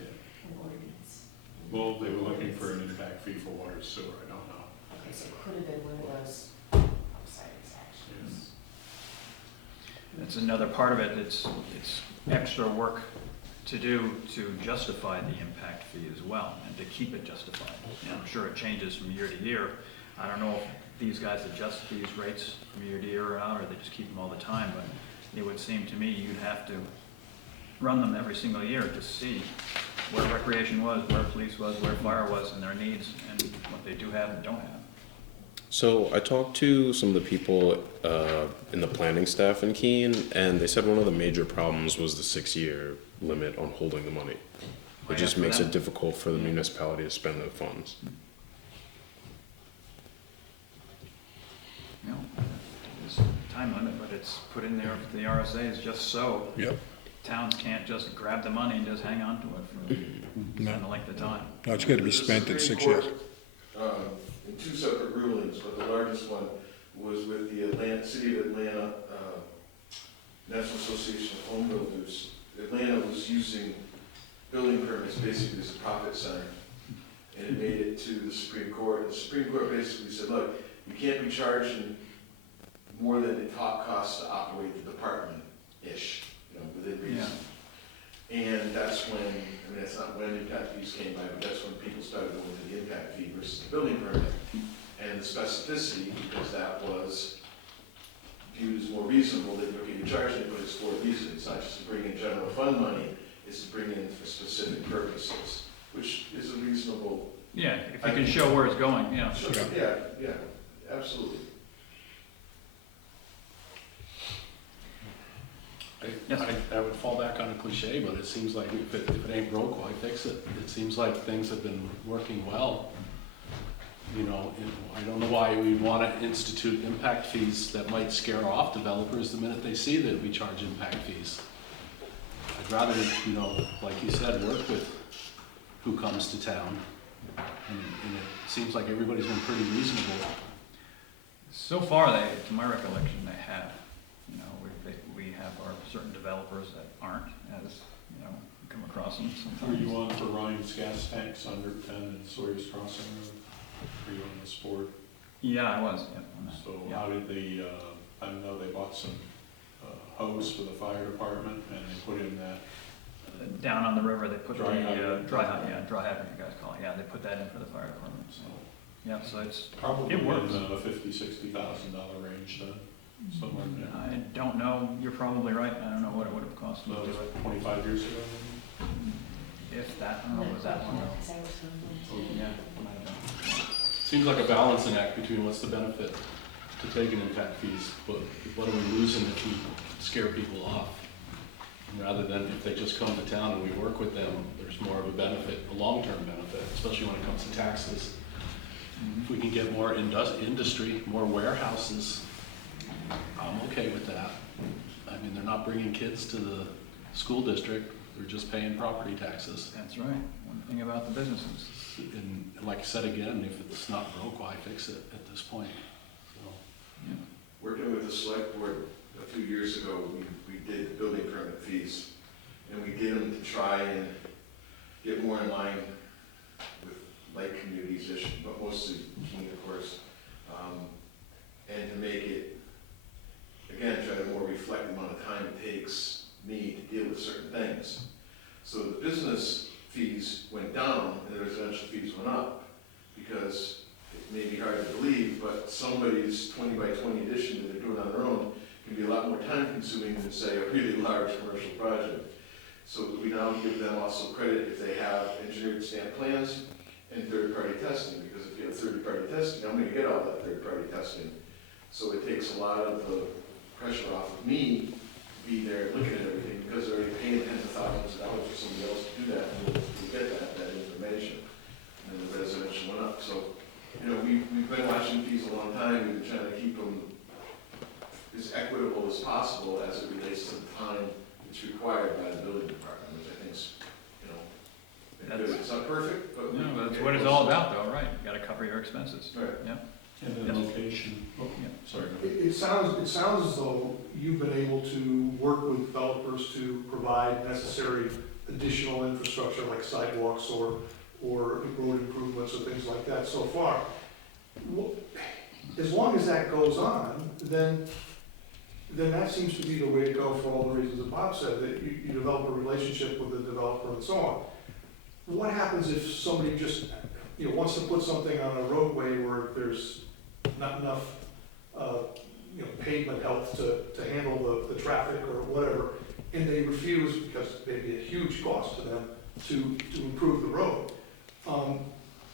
Yeah. an ordinance. Well, they were looking for an impact fee for water and sewer, I don't know. Okay, so it could have been one of those upside actions. That's another part of it. It's extra work to do to justify the impact fee as well and to keep it justified. And I'm sure it changes from year to year. I don't know if these guys adjust these rates from year to year or not, or they just keep them all the time, but it would seem to me you'd have to run them every single year to see where recreation was, where police was, where fire was, and their needs, and what they do have and don't have. So I talked to some of the people in the planning staff in Keene, and they said one of the major problems was the 6-year limit on holding the money. Oh, It yeah, just for makes them? it difficult for the municipality to spend the funds. You know, there's a time limit, but it's put in there, the RSA is just so. Yep. Towns can't just grab the money and just hang on to it for No. a length of time. No, it's gotta be The spent in Supreme 6 years. Court, in 2 separate rulings, but the largest one was with the City of Atlanta, National Association of Home Builders. Atlanta was using building permits basically as a profit center, and it made it to the Supreme Court. And the Supreme Court basically said, look, you can't be charging more than the top cost to operate the department-ish, within reason. And that's when, I mean, that's not when impact fees came by, but that's when people started going to the impact fee versus the building permit. And the specificity, because that was viewed as more reasonable, that okay, you're charging it, but it's for a reason. It's not just to bring in general fund money, it's to bring in for specific purposes, which is a reasonable. Yeah, if you can show where it's going, yeah. Sure, yeah, absolutely. I would fall back on a cliche, but it seems like if it ain't broke, why fix it? It seems like things have been working well. You know, I don't know why we want to institute impact fees that might scare off developers the minute they see that we charge impact fees. I'd rather, you know, like you said, work with who comes to town. And it seems like everybody's been pretty reasonable. So far, to my recollection, they have. You know, we have our certain developers that aren't, as, you know, come across them Were sometimes. you on for Ryan's gas tanks on Route 10 and Sawyer's Crossing Road? Were you on this board? Yeah, I was, yeah. on that, So yeah. how did I know they bought some hose for the fire department and they put in that, Down on the river, they put the, Dry hydrant. dry hydrant, you guys call it, yeah, they put that in for the fire department, so. so Yeah, so it's, probably It in works. the $50,000-$60,000 range then, somewhere in there. I don't know, you're probably right, I don't know what it would have cost me to That do was it. 25 years ago. If that, I don't know, was that long ago? Because I was on one too. Yeah, it might have been. Seems like a balancing act between what's the benefit to taking impact fees, but what are we losing if we scare people off? And rather than if they just come to town and we work with them, there's more of a benefit, a long-term benefit, especially when it comes to taxes. If we can get more industry, more warehouses, I'm okay with that. I mean, they're not bringing kids to the school district, they're just paying property taxes. That's right, one thing about the businesses. And like I said again, if it's not broke, why fix it at this point? So, Yeah. Working with the select board a 2 years ago, we did the building permit fees. And we did them to try and get more in line with like communities-ish, but mostly Keene, of course. And to make it, again, try to more reflect the amount of time it takes me to deal with certain things. So the business fees went down and the residential fees went up, because it may be hard to believe, but somebody's 20 by 20 addition that they're doing on their own can be a lot more time consuming than, say, a really large commercial project. So we now give them also credit if they have engineered stamp plans and third-party testing, because if you have third-party testing, I'm gonna get all that third-party testing. So it takes a lot of the pressure off of me to be there looking at everything, because they're already paying tens of thousands of dollars for somebody else to do that, and we get that information. And the residential went up. So, you know, we've been watching these a long time. We've been trying to keep them as equitable as possible as it relates to the time it's required by the building department, which I think is, you know, good. It's not perfect, but. No, that's what it's all about though, right? You gotta cover your expenses. Right. Yeah. And then Yes. location, oh, Yeah. sorry. It sounds as though you've been able to work with developers to provide necessary additional infrastructure like sidewalks or road improvements or things like that so far. As long as that goes on, then that seems to be the way to go for all the reasons that Bob said, that you develop a relationship with the developer and so on. What happens if somebody just, wants to put something on a roadway where there's not enough, pavement health to handle the traffic or whatever, and they refuse, because it may be a huge cost to them, to improve the road?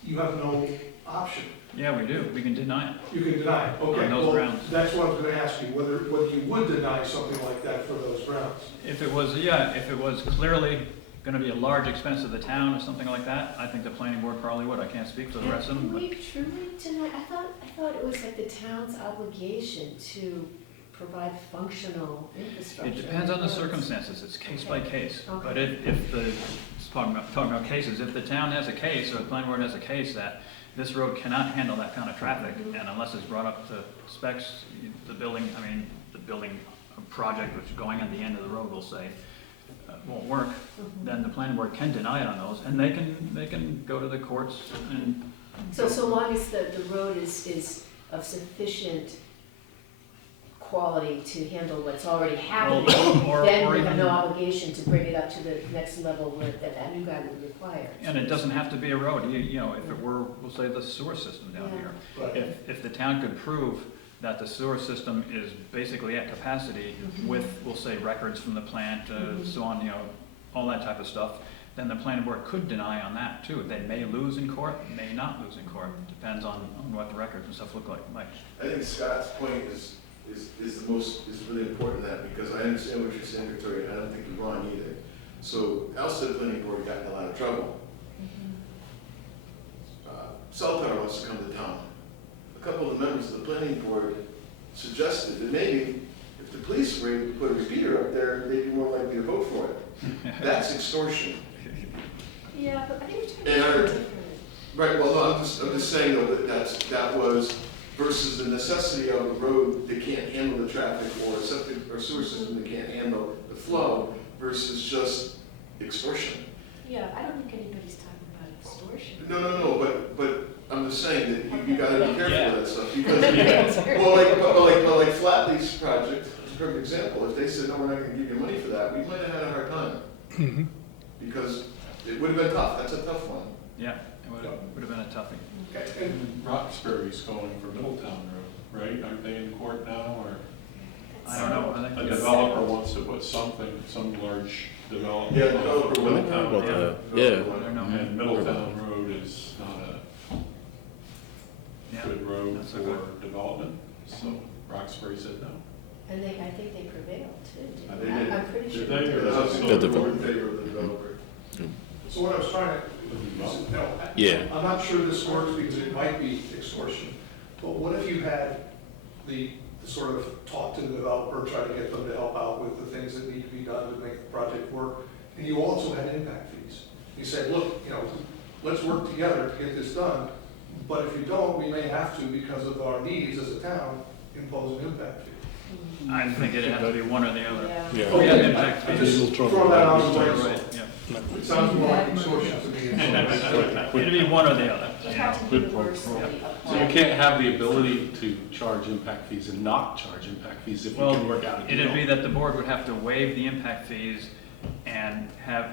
You have no option. Yeah, we do. We can deny it. You can deny it, okay. On those Well, grounds. that's what I was gonna ask you, whether you would deny something like that for those grounds. If it was clearly gonna be a large expense of the town or something like that, I think the planning board probably would. I can't speak for the rest of them, Can but we truly deny, I thought it was like the town's obligation to provide functional infrastructure. it depends on the roads. circumstances. It's case by case. Okay. But if the, talking about cases, if the town has a case or the planning board has a case that this road cannot handle that kind of traffic, and unless it's brought up to specs, the building project which is going at the end of the road will say, won't work, then the planning board can deny it on those, and they can go to the courts and. So long as the road is of sufficient quality to handle what's already happening, or then we have even- no obligation to bring it up to the next level where that new guy would require. And it doesn't have to be a road, if it were, we'll say the sewer system down Yeah. here. Right. If the town could prove that the sewer system is basically at capacity with, we'll say, records from the plant, so on, all that type of stuff, then the planning board could deny on that too. They may lose in court, may not lose in court, depends on what the records and stuff look like. Mike? I think Scott's point is really important in that, because I understand what you're saying, Victoria, and I don't think you're wrong either. So Alstead Planning Board got in a lot of trouble. Cell tower wants to come to town. A couple of the members of the planning board suggested that maybe if the police were able to put a repeater up there, they'd be more likely to vote for it. That's extortion. Yeah, but I think we're And talking our- about different. Right, well, no, I'm just saying though, that was versus the necessity of a road that can't handle the traffic, or a septic or sewer system that can't handle the flow, versus just extortion. Yeah, I don't think anybody's talking about extortion. No, but I'm just saying that you gotta be careful Yeah. of that stuff, because, well, like Flat Leaf's project is a perfect example. If they said, no, we're not gonna give you money for that, we might have had a hard time. Because it would have been tough, that's a tough one. Yeah, it would have been a toughie. And Roxbury's going for Middletown Road, right? Aren't they in court now, or I don't know. I a think developer wants to put something, some large development? Yeah, the developer on will. Middletown About Road. that, yeah. I don't know. And Middletown Road is not a Yeah. good road That's for okay. development, so Roxbury said no. And I think they prevailed too, didn't They they? did. I'm pretty sure. Did they, or The is it housing still The board in recorded? favor of the developer. So what I was trying to, no, Yeah. I'm not sure this works because it might be extortion, but what if you had the sort of talk to the developer, try to get them to help out with the things that need to be done to make the project work, and you also had impact fees? You said, look, let's work together to get this done, but if you don't, we may have to, because of our needs as a town, impose an impact fee. I think it'd have to be one or the other. Yeah. Yeah. We have impact fees. Diesel truck. Throw that out of the way. Right, yeah. It sounds more like extortion to me. It'd be one or the other. It had to be universally So you applied. can't have the ability to charge impact fees and not charge impact fees if you Well, can work out a deal. it'd be that the board would have to waive the impact fees and have,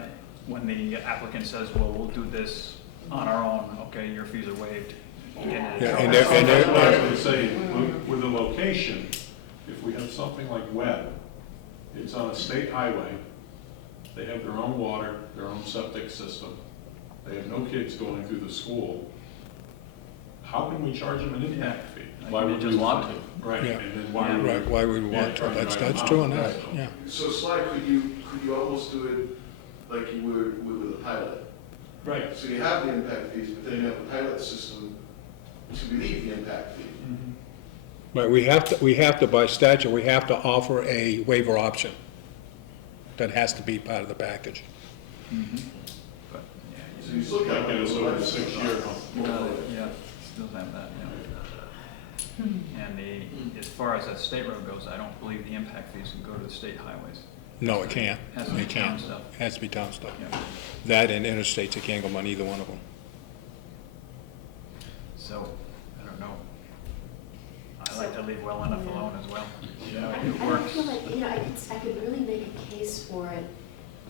when the applicant says, well, we'll do this on our own, okay, your fees are waived. Yeah, and they're- I would say, with the location, if we have something like Webb, it's on a state highway, they have their own water, their own septic system, they have no kids going through the school, how can we charge them an impact fee? Why would we want to? Right, Yeah. and then why would we? Right, why would we want to? That's true on that, yeah. So Sly, could you almost do it like you would with a pilot? Right. So you have the impact fees, but then you have a pilot system to relieve the impact fee. But we have to, by statute, we have to offer a waiver option. That has to be part of the package. But, So you still got Get us over the 6 year hump. yeah, still have that, yeah. And as far as that state road goes, I don't believe the impact fees can go to the state highways. No, it can't. Has to be It can't. town stuff. It has to be town stuff. Yeah. That and interstates, it can't go on either one of them. So, I don't know. I like to leave well enough alone as well. I It works. feel like, I could really make a case for it,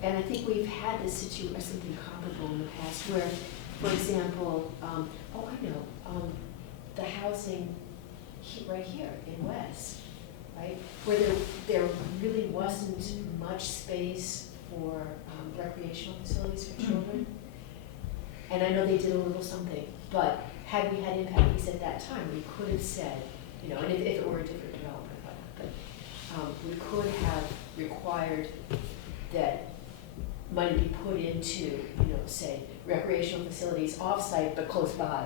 and I think we've had this situation, or something comparable in the past, where, for example, I know, the housing right here in West, right? Where there really wasn't much space for recreational facilities for children. And I know they did a little something, but had we had impact fees at that time, we could have said, and if it were a different developer, but we could have required that money be put into, say, recreational facilities off-site but close by,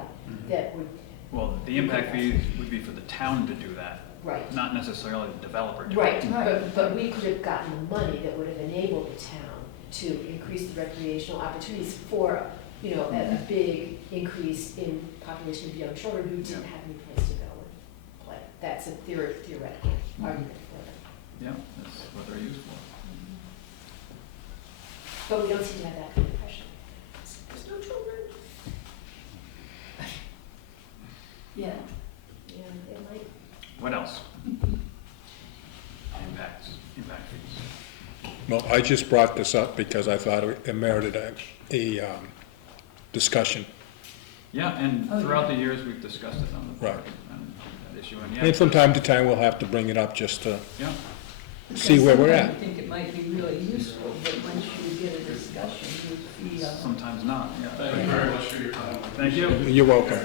that would, Well, the impact fees would be for the town to do that, right. not necessarily the developer to do it. Right, but we could have gotten the money that would have enabled the town to increase the recreational opportunities for, a big increase in population of young children who didn't have any place to go and play. That's a theoretical argument for it. Yeah, that's what they're used for. But we don't seem to have that kind of pressure. There's no children. Yeah. Yeah, it might. What else? Impact fees. Well, I just brought this up because I thought it merited a discussion. Yeah, and Oh, throughout yeah. the years, we've discussed it on the board. Right. And that issue, and And from time to time, we'll have to bring it up just to yeah, see where we're Because at. sometimes I think it might be really useful, but once you get a discussion, you feel. sometimes not, yeah. Thank you very much for your time. Thank you. You're welcome.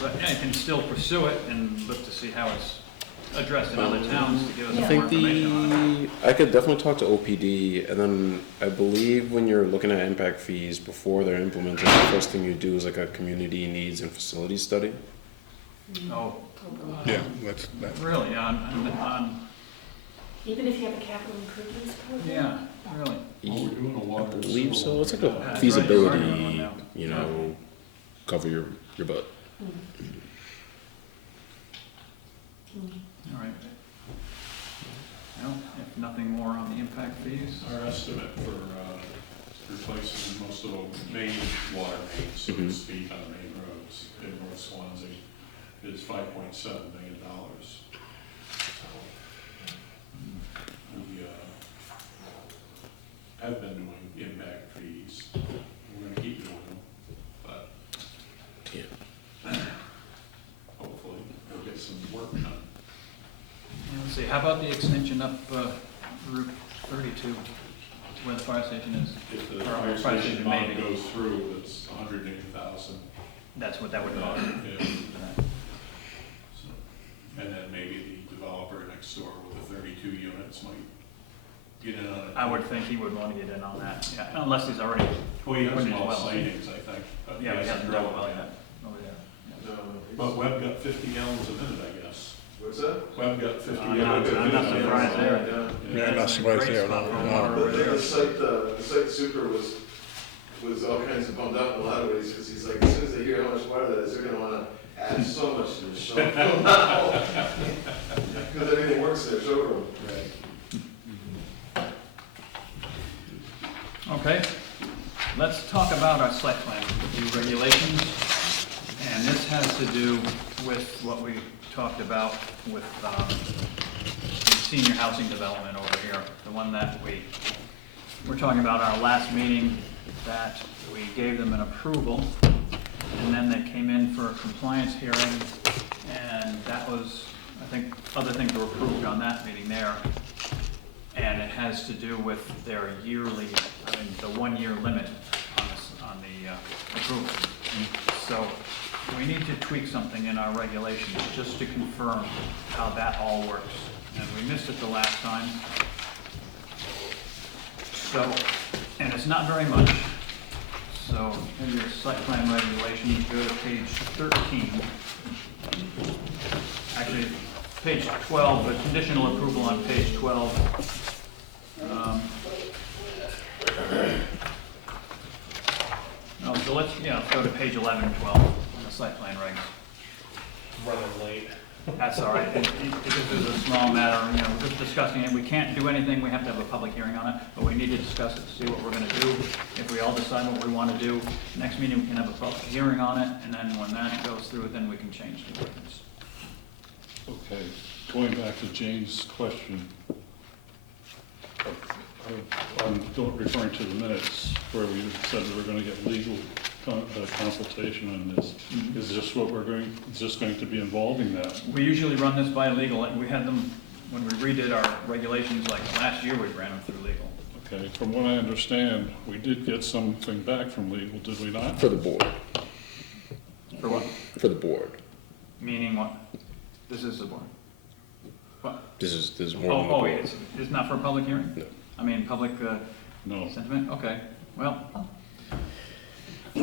But yeah, you can still pursue it and look to see how it's addressed in other towns to give us Yeah. I more think information on it. I could definitely talk to OPD, and then I believe when you're looking at impact fees before they're implemented, the first thing you do is like a community needs and facilities study. Oh, Yeah, that's, really, on, Even if you have a capital improvements program? yeah, really. Well, we're doing a I water and believe sewer. so. It's like Yeah, a that's right, you're right feasibility, on now. cover your butt. All right. Well, if nothing more on the impact fees, Our estimate for replacing most of the main water mains, so to Mhm. speak, on the main roads in North Swansea is $5.7 million. We have been doing impact fees. We're gonna keep doing them, but Yeah. hopefully we'll get some work done. let's see, how about the extension up Route 32 to where the fire station is? If the Or fire fire station station bond maybe. goes through, it's $180,000. That's what that would cost. Yeah. So, and then maybe the developer next door with the 32 units might get in on it. I would think he would want to get in on that, yeah, unless he's already, Well, he has Put it small well. sightings, I think. But yeah, he hasn't drilled done it well yet. yet. Oh, yeah. But Webb got 50 gallons a minute, I guess. What's that? Webb got 50 I'm gallons a not minute. surprised there. yeah, not surprised there, Great spot for no. water over there. The site super was was all kinds of bummed out in a lot of ways, because he's like, as soon as they hear how much water that is, they're gonna wanna add so much to the show. Because everything works in their showroom. Okay, let's talk about our site plan review regulations. And this has to do with what we talked about with the senior housing development over here. The one that we're talking about our last meeting, that we gave them an approval, and then they came in for a compliance hearing, and that was, I think, other things were approved on that meeting there. And it has to do with their yearly, the 1 year limit on the approval. So we need to tweak something in our regulations just to confirm how that all works. And we missed it the last time. So, and it's not very much. So in your site plan regulations, go to page 13. Actually, page 12, the conditional approval on page 12. So let's go to page 11 and 12 on the site plan regs. Running late. That's all right. This is a small matter, we're just discussing it. We can't do anything. We have to have a public hearing on it, but we need to discuss it to see what we're going to do. If we all decide what we want to do, next meeting we can have a public hearing on it, and then when that goes through, then we can change the ordinance. Okay, going back to Jane's question, I'm referring to the minutes where we said we were going to get legal consultation on this. Is this what is this going to be involving that? We usually run this by legal, and we had them, when we redid our regulations, like last year, we ran them through legal. Okay, from what I understand, we did get something back from legal, did we not? For the board. For what? For the board. Meaning what? This is the board. What? This is more than the board. It's not for a public hearing? No. I mean, public No. sentiment? Okay, well.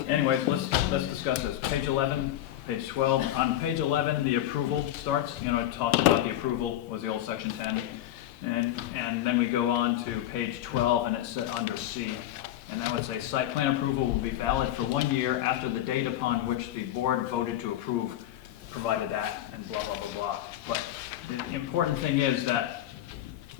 Anyways, let's discuss this. Page 11, page 12. On page 11, the approval starts. It talks about the approval, was the old section 10. And then we go on to page 12, and it's set under C. And that would say, site plan approval will be valid for 1 year after the date upon which the board voted to approve, provided that, and blah, blah, blah, blah. But the important thing is that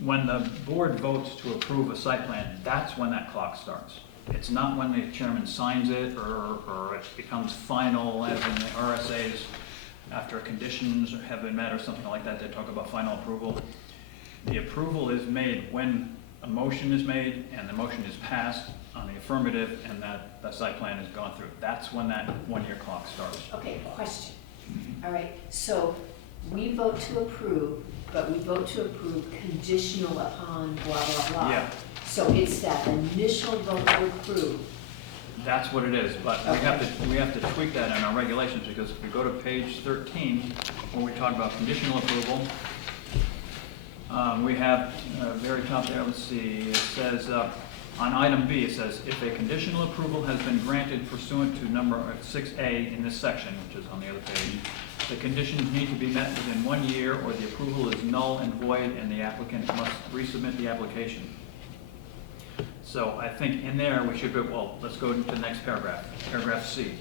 when the board votes to approve a site plan, that's when that clock starts. It's not when the chairman signs it or it becomes final, as in the RSAs, after conditions have been met or something like that, they talk about final approval. The approval is made when a motion is made and the motion is passed on the affirmative and that the site plan has gone through. That's when that 1 year clock starts. Okay, question. All right, so we vote to approve, but we vote to approve conditional upon blah, blah, blah. Yeah. So it's that initial vote to approve. That's what it is, but we have to tweak that in our regulations, because if we go to page 13, where we talk about conditional approval, we have very top there, let's see, it says, on item B, it says, if a conditional approval has been granted pursuant to number 6A in this section, which is on the other page, the conditions need to be met within 1 year, or the approval is null and void, and the applicant must resubmit the application. So I think in there, we should go, well, let's go to the next paragraph, paragraph C. It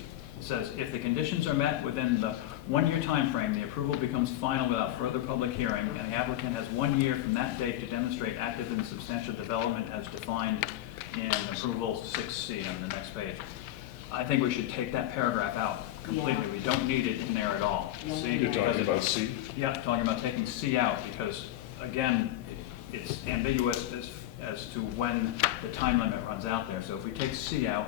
says, if the conditions are met within the 1 year time frame, the approval becomes final without further public hearing, and the applicant has 1 year from that date to demonstrate active and substantial development as defined in approval 6C on the next page. I think we should take that paragraph out completely. Yeah. We don't need it in there at all. Yeah. See, You're talking because about C? yeah, talking about taking C out, because again, it's ambiguous as to when the time limit runs out there. So if we take C out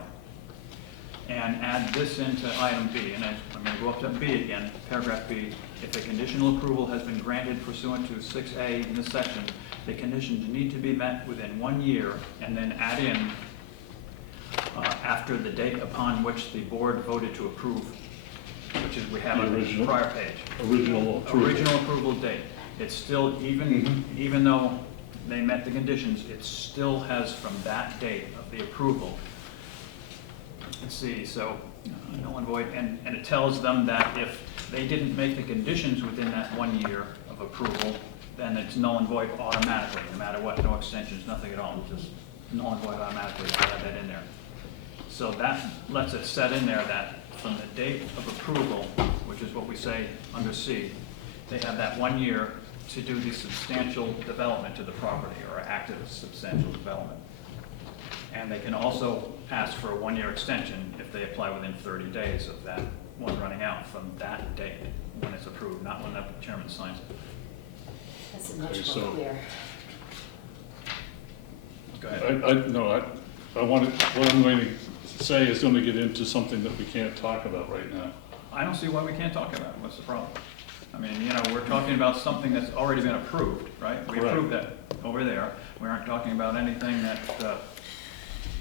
and add this into item B, and I'm going to go up to B again, paragraph B, if a conditional approval has been granted pursuant to 6A in this section, the conditions need to be met within 1 year, and then add in after the date upon which the board voted to approve, which is we have on the prior page. Original approval. Original approval date. It's still, even though they met the conditions, it still has from that date of the approval. Let's see, so null and void, and it tells them that if they didn't make the conditions within that 1 year of approval, then it's null and void automatically, no matter what, no extensions, nothing at all, just null and void automatically. I have that in there. So that lets it set in there that from the date of approval, which is what we say under C, they have that 1 year to do the substantial development to the property, or active substantial development. And they can also ask for a 1 year extension if they apply within 30 days of that one running out from that date when it's approved, not when the chairman signs it. That's Okay, much so- more clear. Go ahead. I wanted, what I'm going to say is going to get into something that we can't talk about right now. I don't see why we can't talk about it. What's the problem? I mean, you know, we're talking about something that's already been approved, right? We Correct. approved that over there. We aren't talking about anything that,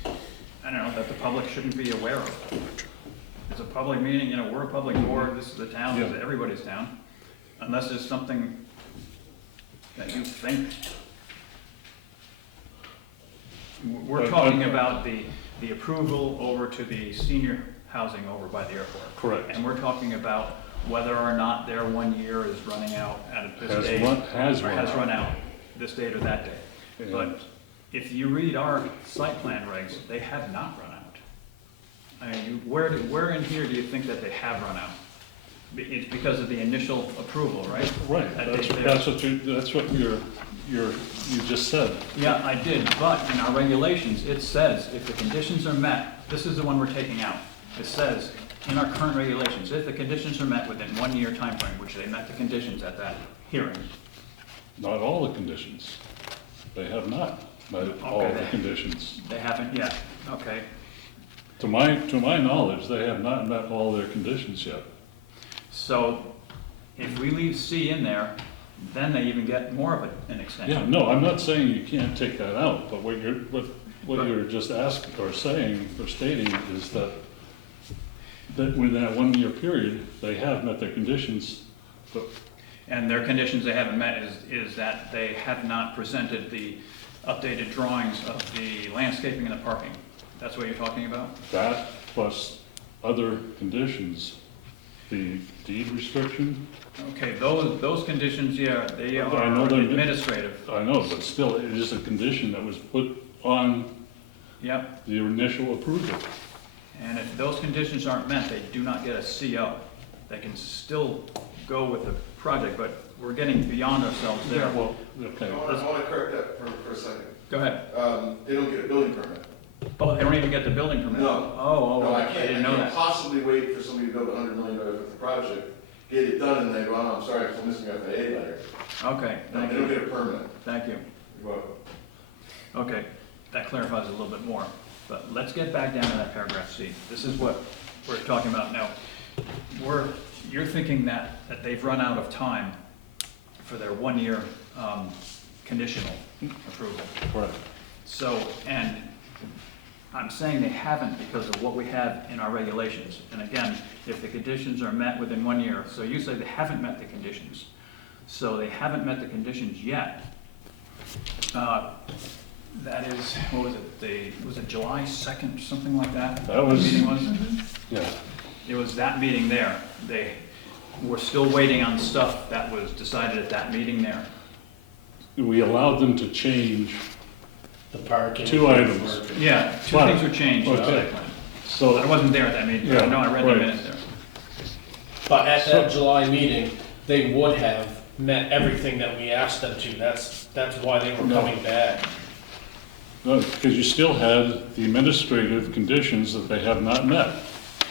I don't know, that the public shouldn't be aware of. It's a public meeting, you know, we're a public board, this is the town, this is everybody's town. Unless there's something that you think. We're talking about the approval over to the senior housing over by the airport. Correct. And we're talking about whether or not their 1 year is running out at this Has date. has Or has run run out, this date or that date. But if you read our site plan regs, they have not run out. I mean, where in here do you think that they have run out? It's because of the initial approval, right? Right, That that's, date there. that's what you just said. Yeah, I did, but in our regulations, it says if the conditions are met, this is the one we're taking out. It says in our current regulations, if the conditions are met within 1 year time frame, which they met the conditions at that hearing. Not all the conditions. They have not met all Okay, the conditions. They haven't yet, okay. To my knowledge, they have not met all their conditions yet. So if we leave C in there, then they even get more of an extension. Yeah, no, I'm not saying you can't take that out, but what you're just asking or saying or stating is that within that 1 year period, they have met their conditions, but And their conditions they haven't met is that they have not presented the updated drawings of the landscaping and the parking. That's what you're talking about? that plus other conditions, the deed restriction. Okay, those conditions, yeah, they I are know they're- administrative. I know, but still, it is a condition that was put on Yep, the initial approval. and if those conditions aren't met, they do not get a CO. They can still go with the project, but we're getting beyond ourselves there. Well, okay. I want to correct that for a second. Go ahead. They don't get a building permit. Oh, they don't even get the building permit? No. Oh, No, I I can't, didn't know that. possibly wait for somebody to build $100 million worth of project, get it done, and then go, oh, I'm sorry, I'm still missing out the A letter. Okay, No, thank they don't you, get a permit. thank you. You're welcome. Okay, that clarifies it a little bit more. But let's get back down to that paragraph C. This is what we're talking about now. You're thinking that they've run out of time for their 1 year conditional approval. Correct. So, and I'm saying they haven't because of what we have in our regulations. And again, if the conditions are met within 1 year, so you say they haven't met the conditions. So they haven't met the conditions yet. That is, what was it, was it July 2nd, something like that? That was- The meeting was? Yeah. It was that meeting there. They were still waiting on stuff that was decided at that meeting there. We allowed them to change The parking. 2 items. Yeah, two But- things were changed in the okay. site plan. So, I wasn't there at that meeting, but I know I read the Yeah, right. minutes there. But at that July meeting, they would have met everything that we asked them to. That's why they were No. coming back. no, because you still had the administrative conditions that they have not met.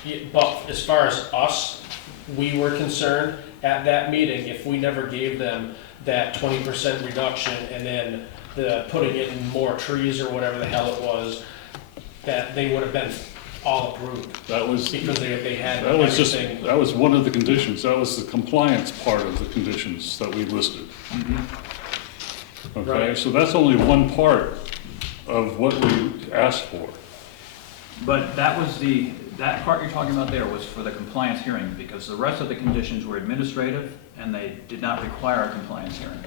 Yeah, but as far as us, we were concerned, at that meeting, if we never gave them that 20% reduction and then the putting it in more trees or whatever the hell it was, that they would have been all approved. That was, Because they had that was just, everything. that was one of the conditions. That was the compliance part of the conditions that we listed. Okay, Right. so that's only one part of what we asked for. But that was that part you're talking about there was for the compliance hearing, because the rest of the conditions were administrative, and they did not require a compliance hearing.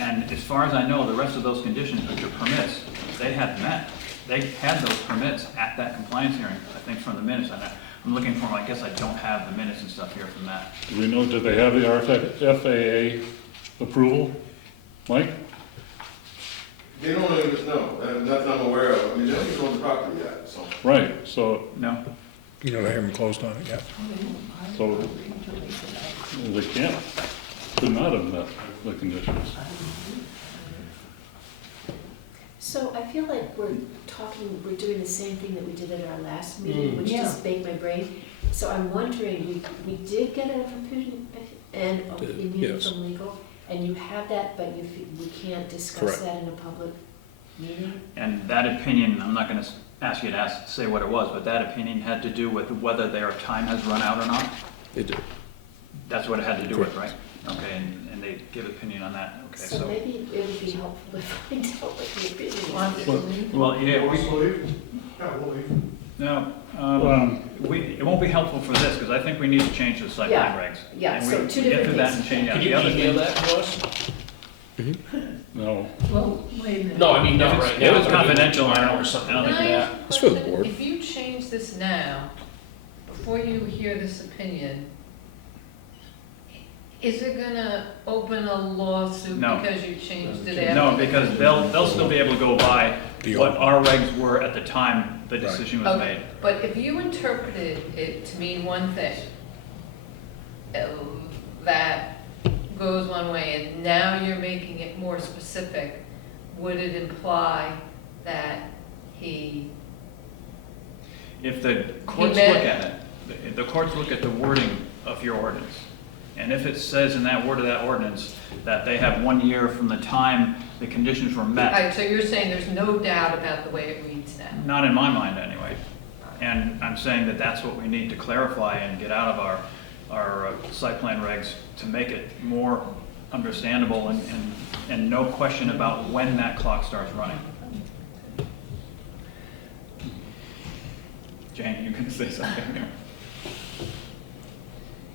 And as far as I know, the rest of those conditions, which are permits, they had met. They had those permits at that compliance hearing, I think from the minutes. I'm looking for them, I guess I don't have the minutes and stuff here from that. Do we know, did they have the FAA approval? Mike? They don't even know, not that I'm aware of. I mean, they don't even own the property yet, so. Right, so, No? You never hear them closed on it yet. so they can't, could not have met the conditions. So I feel like we're doing the same thing that we did at our last meeting, which Yeah. just baked my brain. So I'm wondering, we did get an opinion and opinion yes. from legal, and you have that, but we can't discuss Correct. that in a public meeting? And that opinion, I'm not gonna ask you to say what it was, but that opinion had to do with whether their time has run out or not? They do. That's what it had to do with, right? Okay, and they give opinion on that, okay, So so. maybe it would be helpful to find out what the opinion is. Wants to leave. Well, yeah, We'll leave? Yeah, we'll leave. no, it won't be helpful for this, because I think we need to change the site plan regs. Yeah, And so we two get different through that things. and change, yeah, Could the you other email thing. that to us? No, Well, wait a minute. No, I mean, If not it's- right now. if it's but I mean confidential, I tomorrow don't- or something I don't like think that. It's for the board. If you change this now, before you hear this opinion, is it gonna open a lawsuit No. because you changed it after? No, because they'll still be able to go by The what old- our regs were at the time the decision was Okay, made. but if you interpreted it to mean one thing, that goes one way, and now you're making it more specific, would it imply that he, If the courts meant- look at it, the courts look at the wording of your ordinance. And if it says in that word of that ordinance that they have 1 year from the time the conditions were met, alright, so you're saying there's no doubt about the way it reads now? not in my mind anyway. And I'm saying that that's what we need to clarify and get out of our site plan regs to make it more understandable and no question about when that clock starts running. Jane, you can say something here.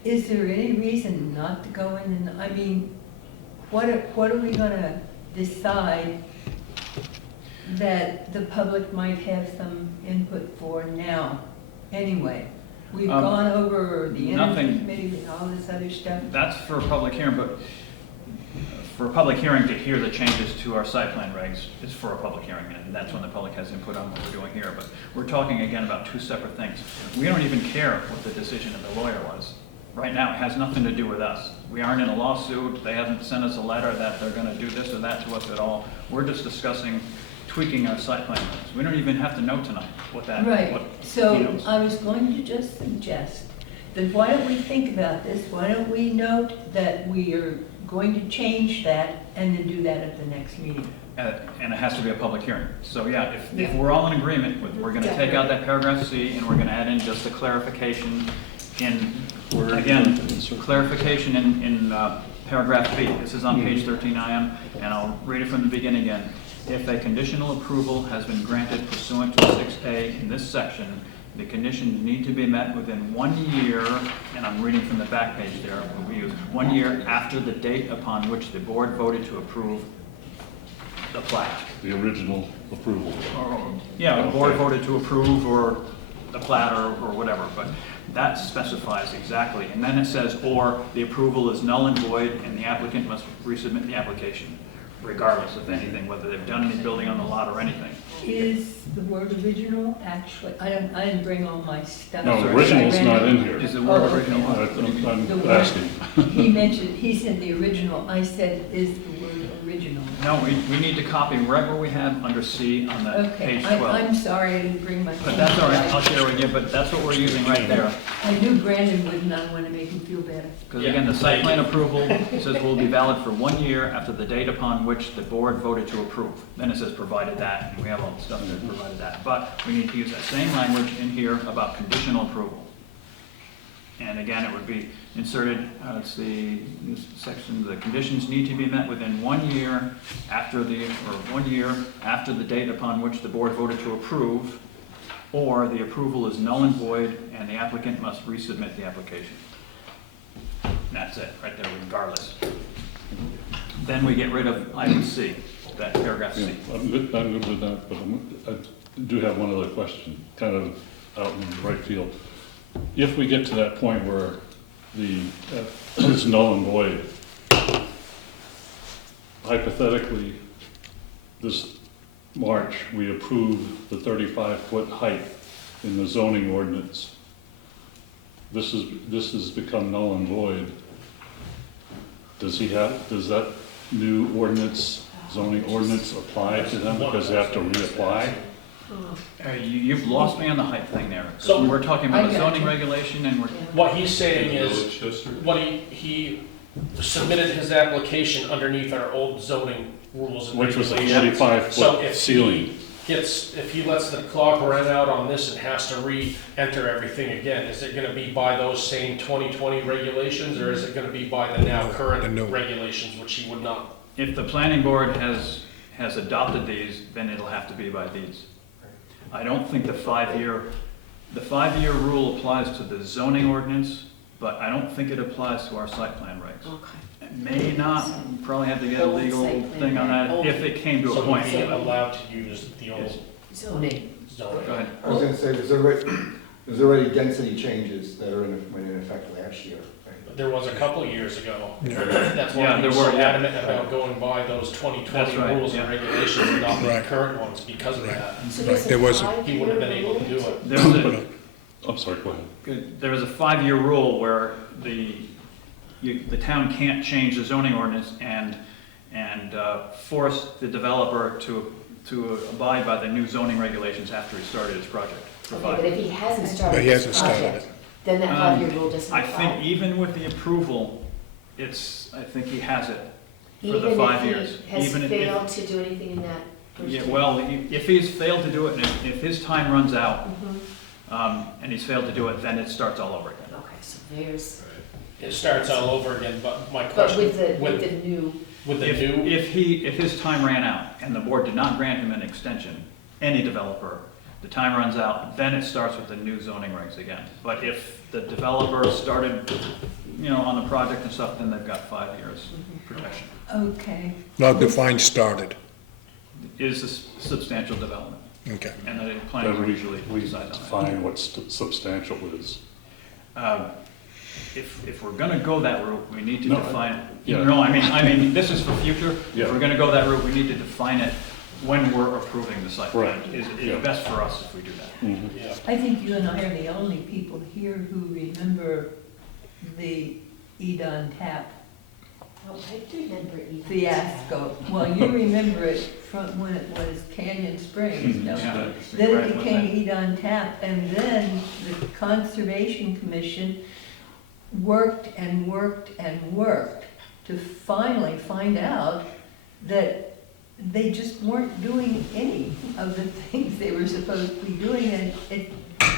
Is there any reason not to go in and, I mean, what are we gonna decide that the public might have some input for now, anyway? We've gone over the energy nothing. committee and all this other stuff. That's for a public hearing, but for a public hearing to hear the changes to our site plan regs is for a public hearing, and that's when the public has input on what we're doing here. But we're talking again about two separate things. We don't even care what the decision of the lawyer was. Right now, it has nothing to do with us. We aren't in a lawsuit, they haven't sent us a letter that they're gonna do this or that to us at all. We're just discussing tweaking our site plan regs. We don't even have to know tonight what that, Right, what, so you know. I was going to just suggest that why don't we think about this? Why don't we note that we are going to change that and then do that at the next meeting? And it has to be a public hearing. So yeah, if Yeah. we're all in agreement with, we're gonna take out that paragraph C and we're gonna add in just a clarification in, again, clarification in paragraph B. This is on page 13 IM, and I'll read it from the beginning again. If a conditional approval has been granted pursuant to 6A in this section, the conditions need to be met within 1 year, and I'm reading from the back page there, where we use 1 year after the date upon which the board voted to approve the plat. the original approval. Yeah, the board voted to approve, or the plat, or whatever, but that specifies exactly. And then it says, or the approval is null and void, and the applicant must resubmit the application, regardless of anything, whether they've done any building on the lot or anything. Is the word original actually, I didn't bring all my stuff. No, so the I original's ran not it. in here. Is the word Oh, original? okay. I'm The word- asking. He said the original, I said, is the word original? No, we need to copy right where we have under C on the Okay, page I'm 12. sorry I didn't bring my. But that's all right, I'll pen. share with you, but that's what we're using right there. I knew Brandon would not want to make him feel better. Because again, the site plan approval says will be valid for 1 year after the date upon which the board voted to approve. Then it says provided that, and we have all the stuff that provided that. But we need to use that same language in here about conditional approval. And again, it would be inserted, let's see, this section, the conditions need to be met within 1 year after the, or 1 year after the date upon which the board voted to approve, or the approval is null and void, and the applicant must resubmit the application. And that's it, right there, regardless. Then we get rid of item C, that paragraph Yeah, C. I'm good with that, but I do have one other question, kind of out in the right field. If we get to that point where it's null and void, hypothetically, this March, we approve the 35-foot height in the zoning ordinance, this has become null and void. Does that new ordinance, zoning ordinance apply to them because they have to reapply? You've lost me on the height thing there. So- We're talking about I a got zoning you. regulation and we're, What he's saying is, Village district? what he submitted his application underneath our old zoning rules and Which was a regulations. 45 So foot if ceiling. if he lets the clock run out on this and has to re-enter everything again, is it gonna be by those same 2020 regulations, or is it gonna be by the now current regulations, which he would not? if the planning board has adopted these, then it'll have to be by these. I don't think the 5-year rule applies to the zoning ordinance, but I don't think it applies to our site plan regs. Okay. It may not, probably have to get a Old legal site plan thing on that, reg. if it came to a So point. he'd be allowed to use the old Zoning. zoning. Go ahead. I was gonna say, there's already density changes that went in effect last year, right? There was a couple years ago. That's Yeah, why he there was were, so yeah. adamant about going by those 2020 That's right, rules and yeah. regulations and not the Right. current ones because of that. So there's There a was a- 5-year He would have been able to do rule? it. There's a, I'm sorry, go ahead. good, there is a 5-year rule where the town can't change the zoning ordinance and force the developer to abide by the new zoning regulations after he started his project for Okay, 5 but years. if he hasn't But started he this hasn't started project, then that 5-year rule doesn't I apply. think even with the approval, I think he has it for the Even 5 if years. he has Even if- failed to do anything in that first Yeah, year? well, if he's failed to do it, and if his time runs out, Mhm. and he's failed to do it, then it starts all over again. Okay, so there's, It starts all over again, but my but question, with the new, with the If new, if his time ran out and the board did not grant him an extension, any developer, the time runs out, then it starts with the new zoning regs again. But if the developer started, on the project and stuff, then they've got 5 years protection. Okay, Not defined started. It is a substantial development, Okay. and the planning board usually We decides on define what substantial is. that. If we're gonna go that route, we need to No, define, yeah. no, I mean, this is for future. Yeah. If we're gonna go that route, we need to define it when we're approving the site plan. Right. It's Yeah. best for us if we do that. Mhm. yeah, I think you and I are the only people here who remember the Edon Tap oh, I do remember even. fiasco. Well, you remember it from when it was Canyon Springs, no? Yeah. Then Right, it with became that. Edon Tap, and then the Conservation Commission worked and worked and worked to finally find out that they just weren't doing any of the things they were supposed to be doing, and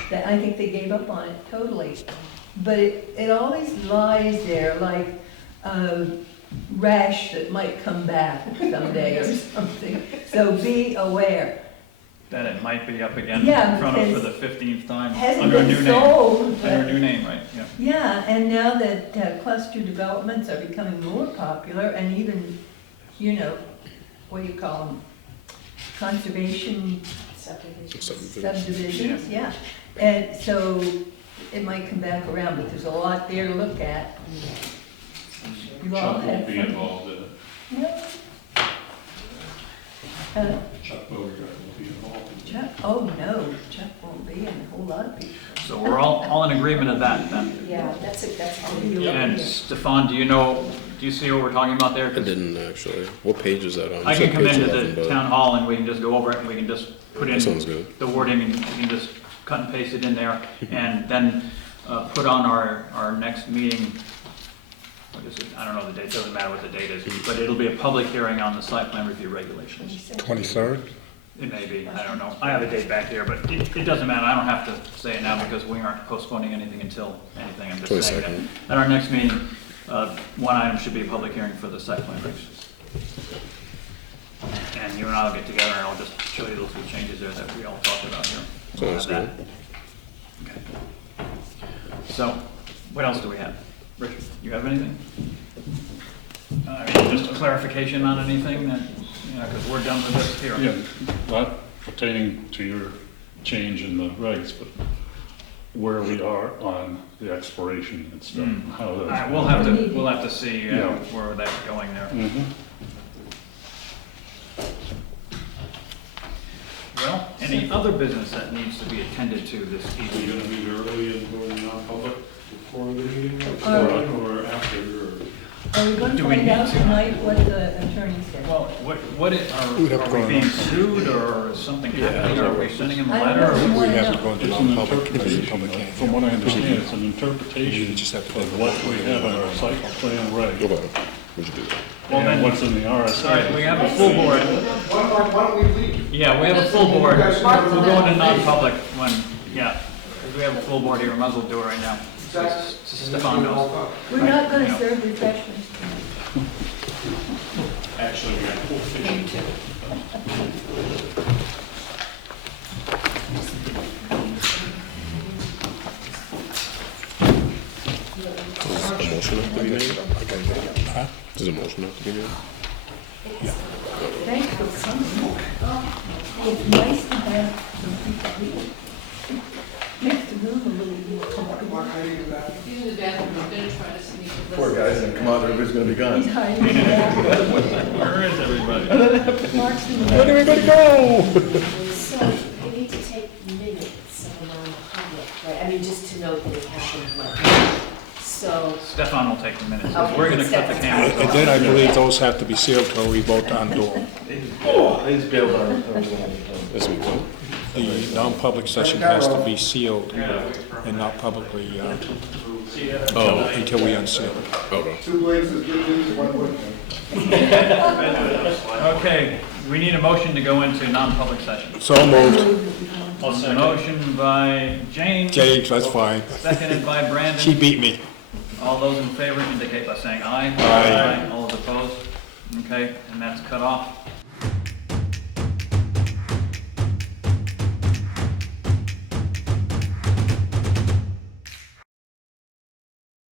that I think they gave up on it totally. But it always lies there like a rash that might come back someday or something. So be aware. Then it might be up again Yeah, in front of for because the 15th time, Hasn't under a been new name. sold, but. Under a new name, right, yeah. Yeah, and now that cluster developments are becoming more popular, and even, what do you call them? Conservation subdivisions, yeah. And so it might come back around, but there's a lot there to look at. You all Chuck have won't be fun. involved in it. Yeah. Chuck Beauregard will be involved in it. Chuck, oh no, Chuck won't be, and a whole lot of people. So we're all in agreement of that then. Yeah, that's a good Yeah. And Stefan, do you see what we're talking about there? I 'Cause didn't actually. What page is that on? You I can said come page into 11, the but- town hall and we can just go over it and we can just put in That sounds good. the wording and you can just cut and paste it in there and then put on our next meeting. What is it? I don't know the date, doesn't matter what the date is, but it'll be a public hearing on the site plan review regulations. 23rd? It may be, I don't know. I have a date back there, but it doesn't matter. I don't have to say it now because we aren't postponing anything until anything. I'm just saying 22nd. that at our next meeting, one item should be a public hearing for the site plan regs. And you and I will get together and I'll just show you those little changes there that we all talked about here. We'll have Sounds that. Okay. So, what else do we have? Richard, you have anything? Just a clarification on anything that, because we're done with this here. Yeah, not pertaining to your change in the regs, but where we are on the exploration and stuff, and how that's. We'll have to see Yeah. where that's going there. Mhm. Well, Any other business that needs to be attended to this Are you evening? gonna meet early and go to non-public before the meeting, or after, or? Are we going to Do we find need out to? tonight what the attorney said? Well, are we being sued, or is something happening, or are we sending him a I don't letter? know. or- We have to go into It's an interpretation, from what I understand, it's an interpretation of what we have in our site plan reg, Go ahead. What'd you do? Well, and then- what's in the All right, RSA. we have a full board. Why don't we leave? Yeah, we have a full board. You guys- We'll go into non-public when, yeah, we have a full board here, might as well do it right now. Stefan knows. We're not going to serve refreshments. Actually, we have full fishing. Does a motion have to be made? Does a motion have to be made? Thanks for coming. It's nice to have some people here. Makes the room a little more comfortable. Use the bathroom, I'm gonna try to sneak a Poor guy's gonna come out, everybody's gonna be He's gone. hiding in the back. Where is everybody? Mark's in the Where'd back. everybody go? So we need to take minutes of non-public, right? I mean, just to note that it happened when. So, Stefan will take the minutes, 'cause Okay, we're gonna cut the Stefan. cameras And off. then I believe those have to be sealed till we vote on door. They just bailed on. This week, what? The non-public session has to be sealed and not publicly, Oh, until we unseal it. okay. Two blades is good news, one wood. Okay, we need a motion to go into non-public session. So moved. Motion by Jane, James, that's fine. seconded by She Brandon. beat me. All those in favor indicate by saying aye. Aye. All those opposed? Okay, and that's cut off.